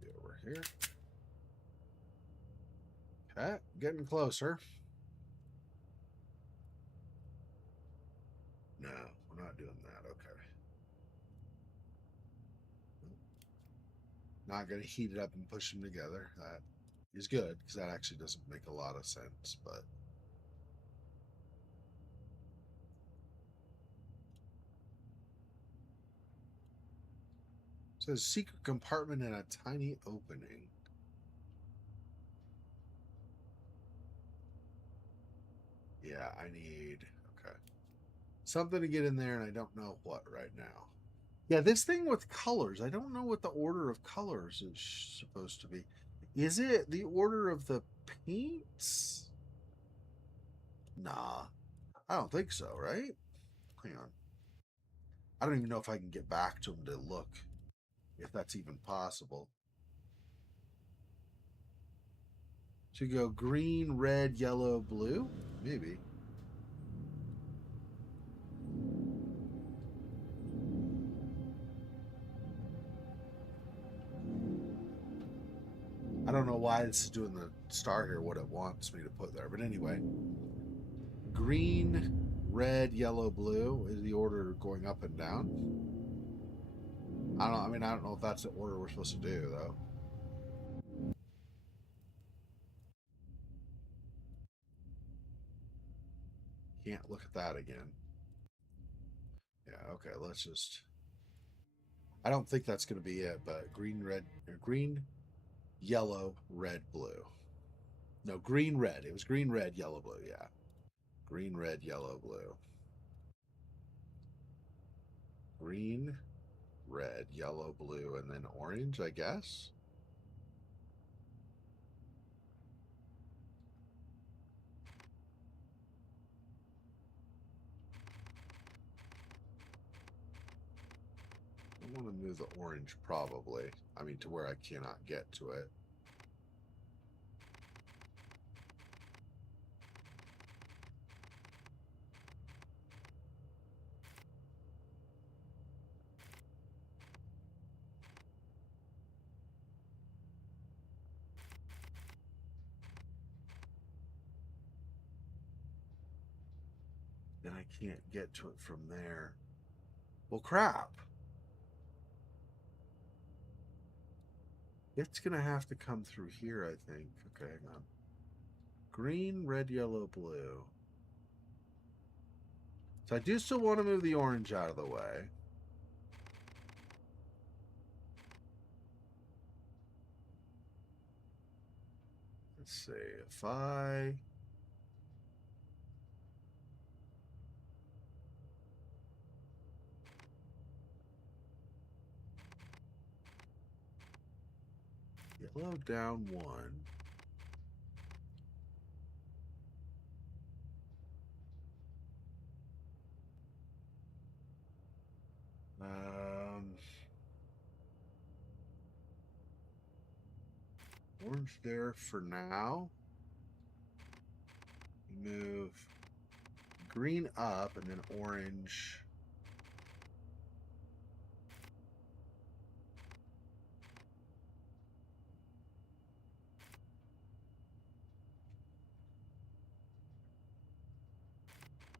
Be over here. Okay, getting closer. No, we're not doing that. Okay. Not going to heat it up and push them together. That is good because that actually doesn't make a lot of sense, but it says secret compartment and a tiny opening. Yeah, I need something to get in there, and I don't know what right now. Yeah, this thing with colors, I don't know what the order of colors is supposed to be. Is it the order of the paints? Nah, I don't think so, right? Hang on. I don't even know if I can get back to them to look, if that's even possible. So you go green, red, yellow, blue? Maybe. I don't know why this is doing the star here, what it wants me to put there. But anyway, green, red, yellow, blue is the order going up and down. I don't know if that's the order we're supposed to do, though. Can't look at that again. Yeah, okay, let's just... I don't think that's going to be it, but green, yellow, red, blue. No, green, red. It was green, red, yellow, blue, yeah. Green, red, yellow, blue. green, red, yellow, blue, and then orange, I guess. I want to move the orange probably. I mean, to where I cannot get to it. And I can't get to it from there. Well, crap. It's going to have to come through here, I think. Okay, hang on. Green, red, yellow, blue. So I do still want to move the orange out of the way. Let's see. If I yellow down one. Orange there for now. Move green up and then orange.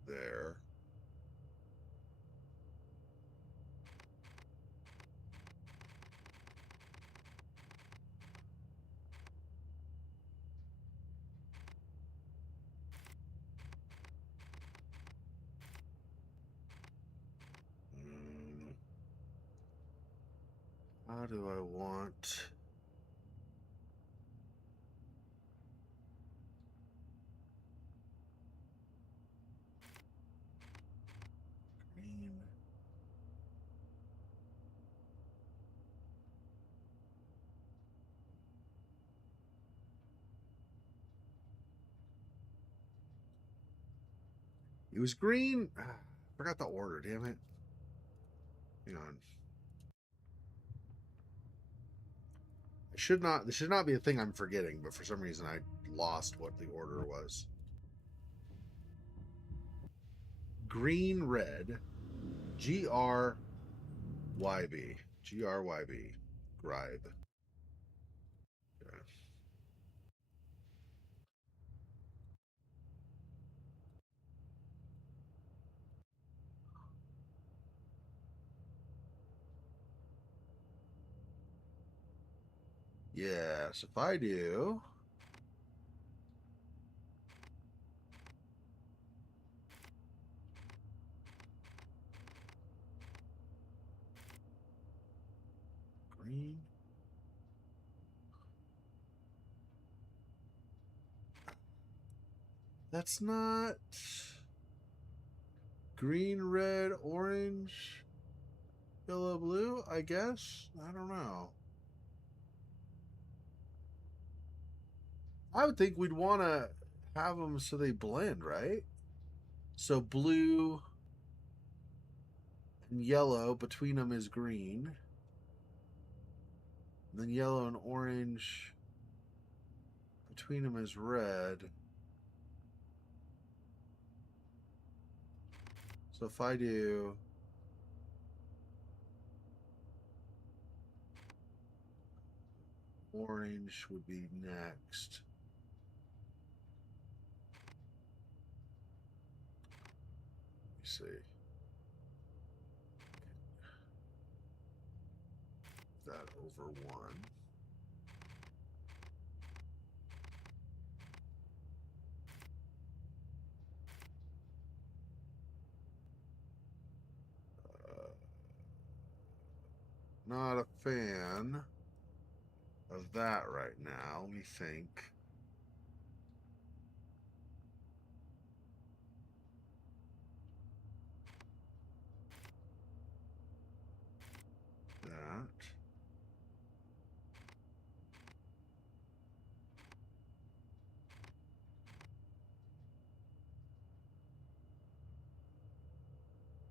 There. How do I want? Green. It was green. Forgot the order, damn it. Hang on. This should not be a thing I'm forgetting, but for some reason I lost what the order was. Green, red, GRYB. GRYB. Gribe. Okay. Yes, if I do. Green. That's not green, red, orange, yellow, blue, I guess. I don't know. I would think we'd want to have them so they blend, right? So blue and yellow, between them is green. And then yellow and orange, between them is red. So if I do orange would be next. Let me see. That over one. Not a fan of that right now. Let me think.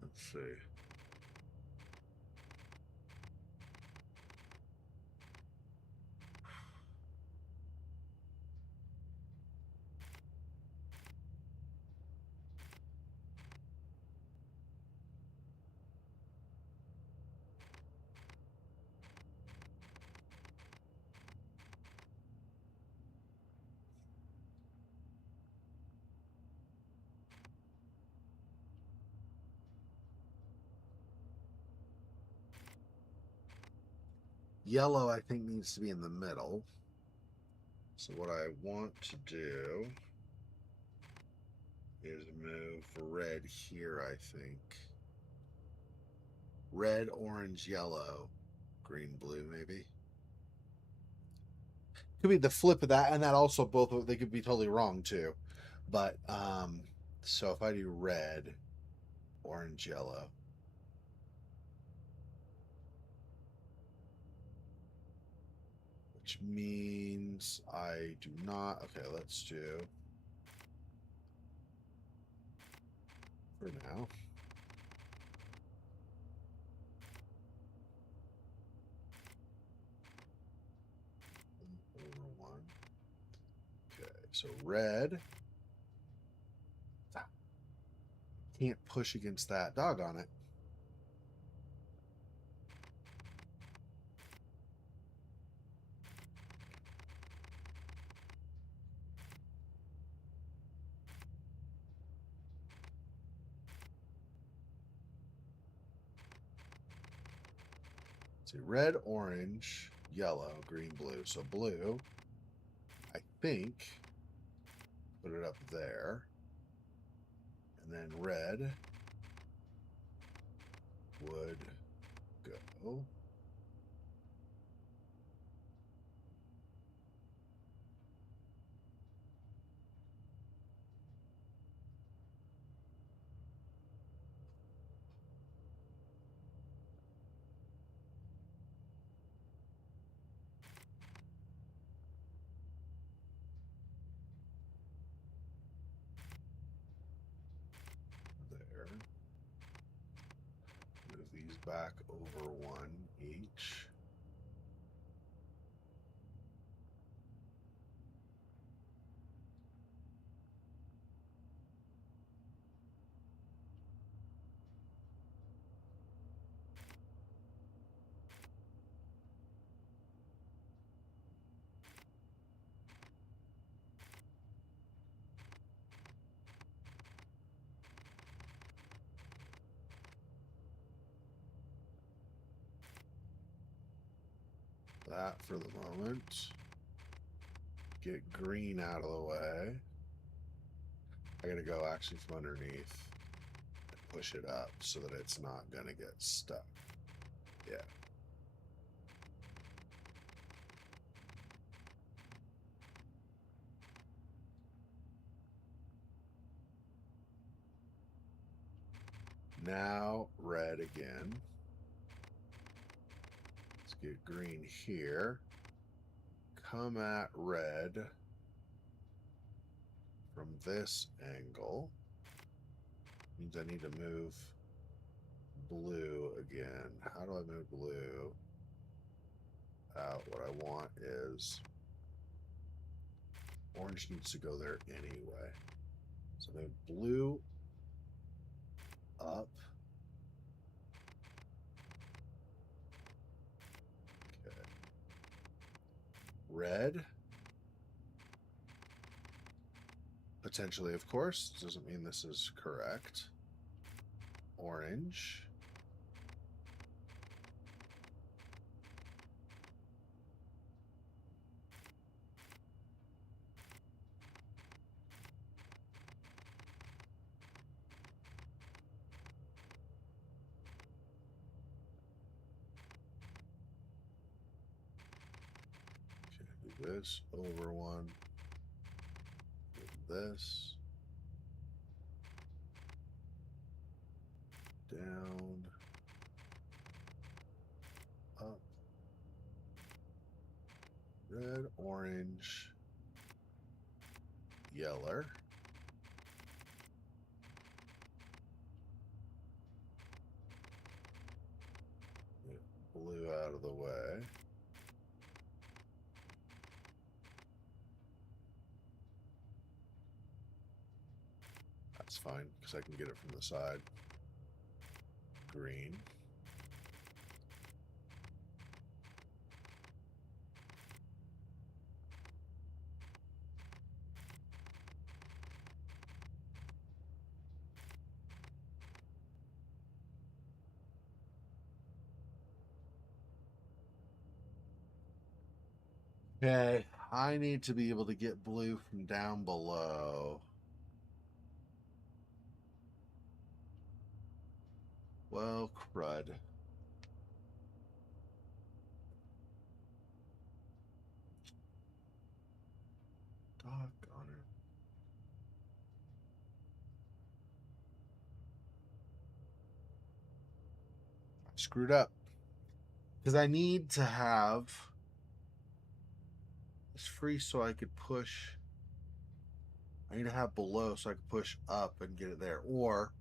Let's see. Yellow, I think, needs to be in the middle. So what I want to do is move red here, I think. Red, orange, yellow, green, blue, maybe. Could be the flip of that, and that also both they could be totally wrong too. But so if I do red, orange, yellow. Which means I do not. Okay, let's do for now. Over one. Okay, so red. Can't push against that. Doggone it. See, red, orange, yellow, green, blue. So blue, I think, put it up there. And then red would go there. Move these back over one each. That for the moment. Get green out of the way. I gotta go actually from underneath and push it up so that it's not gonna get stuck. Yeah. Now red again. Let's get green here. Come at red from this angle. Means I need to move blue again. How do I move blue out? What I want is orange needs to go there anyway. So move blue up. Okay. Red. Potentially, of course. Doesn't mean this is correct. Orange. Okay, do this over one. Do this. Down. Up. Red, orange, yellow. out of the way. That's fine, because I can get it from the side. Green. Okay, I need to be able to get blue from down below. Well, crud. Doggone it. I screwed up. Because I need to have this free so I could push. I need to have below so I could push up and get it there. Or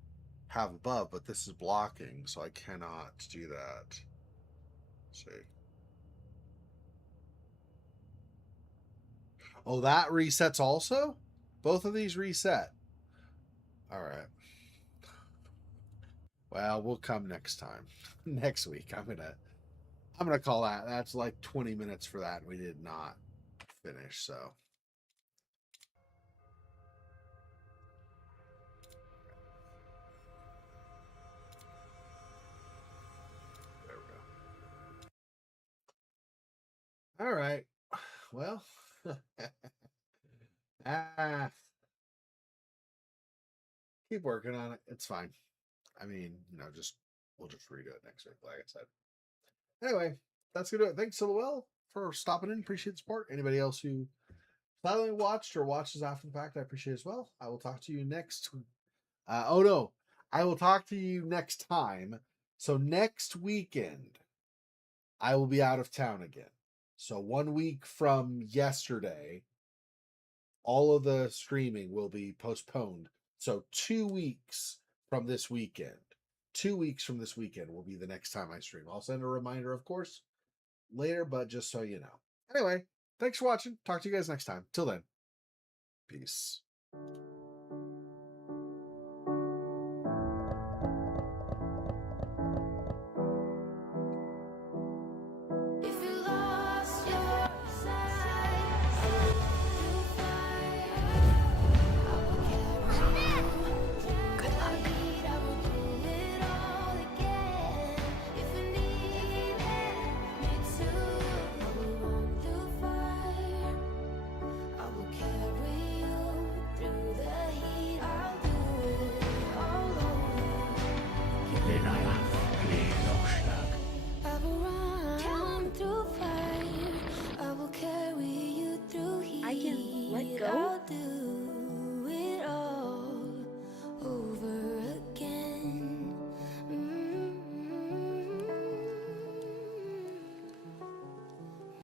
have above, but this is blocking, so I cannot do that. Let's see. Oh, that resets also? Both of these reset. All right. Well, we'll come next time. Next week. I'm gonna call that. That's like 20 minutes for that. We did not finish, so. There we go. All right. Well, ah, keep working on it. It's fine. I mean, we'll just redo it next week, like I said. Anyway, that's gonna do it. Thanks, Silhouette, for stopping in. Appreciate the support. Anybody else who silently watched or watches after the fact, I appreciate as well. I will talk to you next. Oh no, I will talk to you next time. So next weekend, I will be out of town again. So 1 week from yesterday, all of the streaming will be postponed. So 2 weeks from this weekend. 2 weeks from this weekend will be the next time I stream. I'll send a reminder, of course, later, but just so you know. Anyway, thanks for watching. Talk to you guys next time. Till then, peace. Did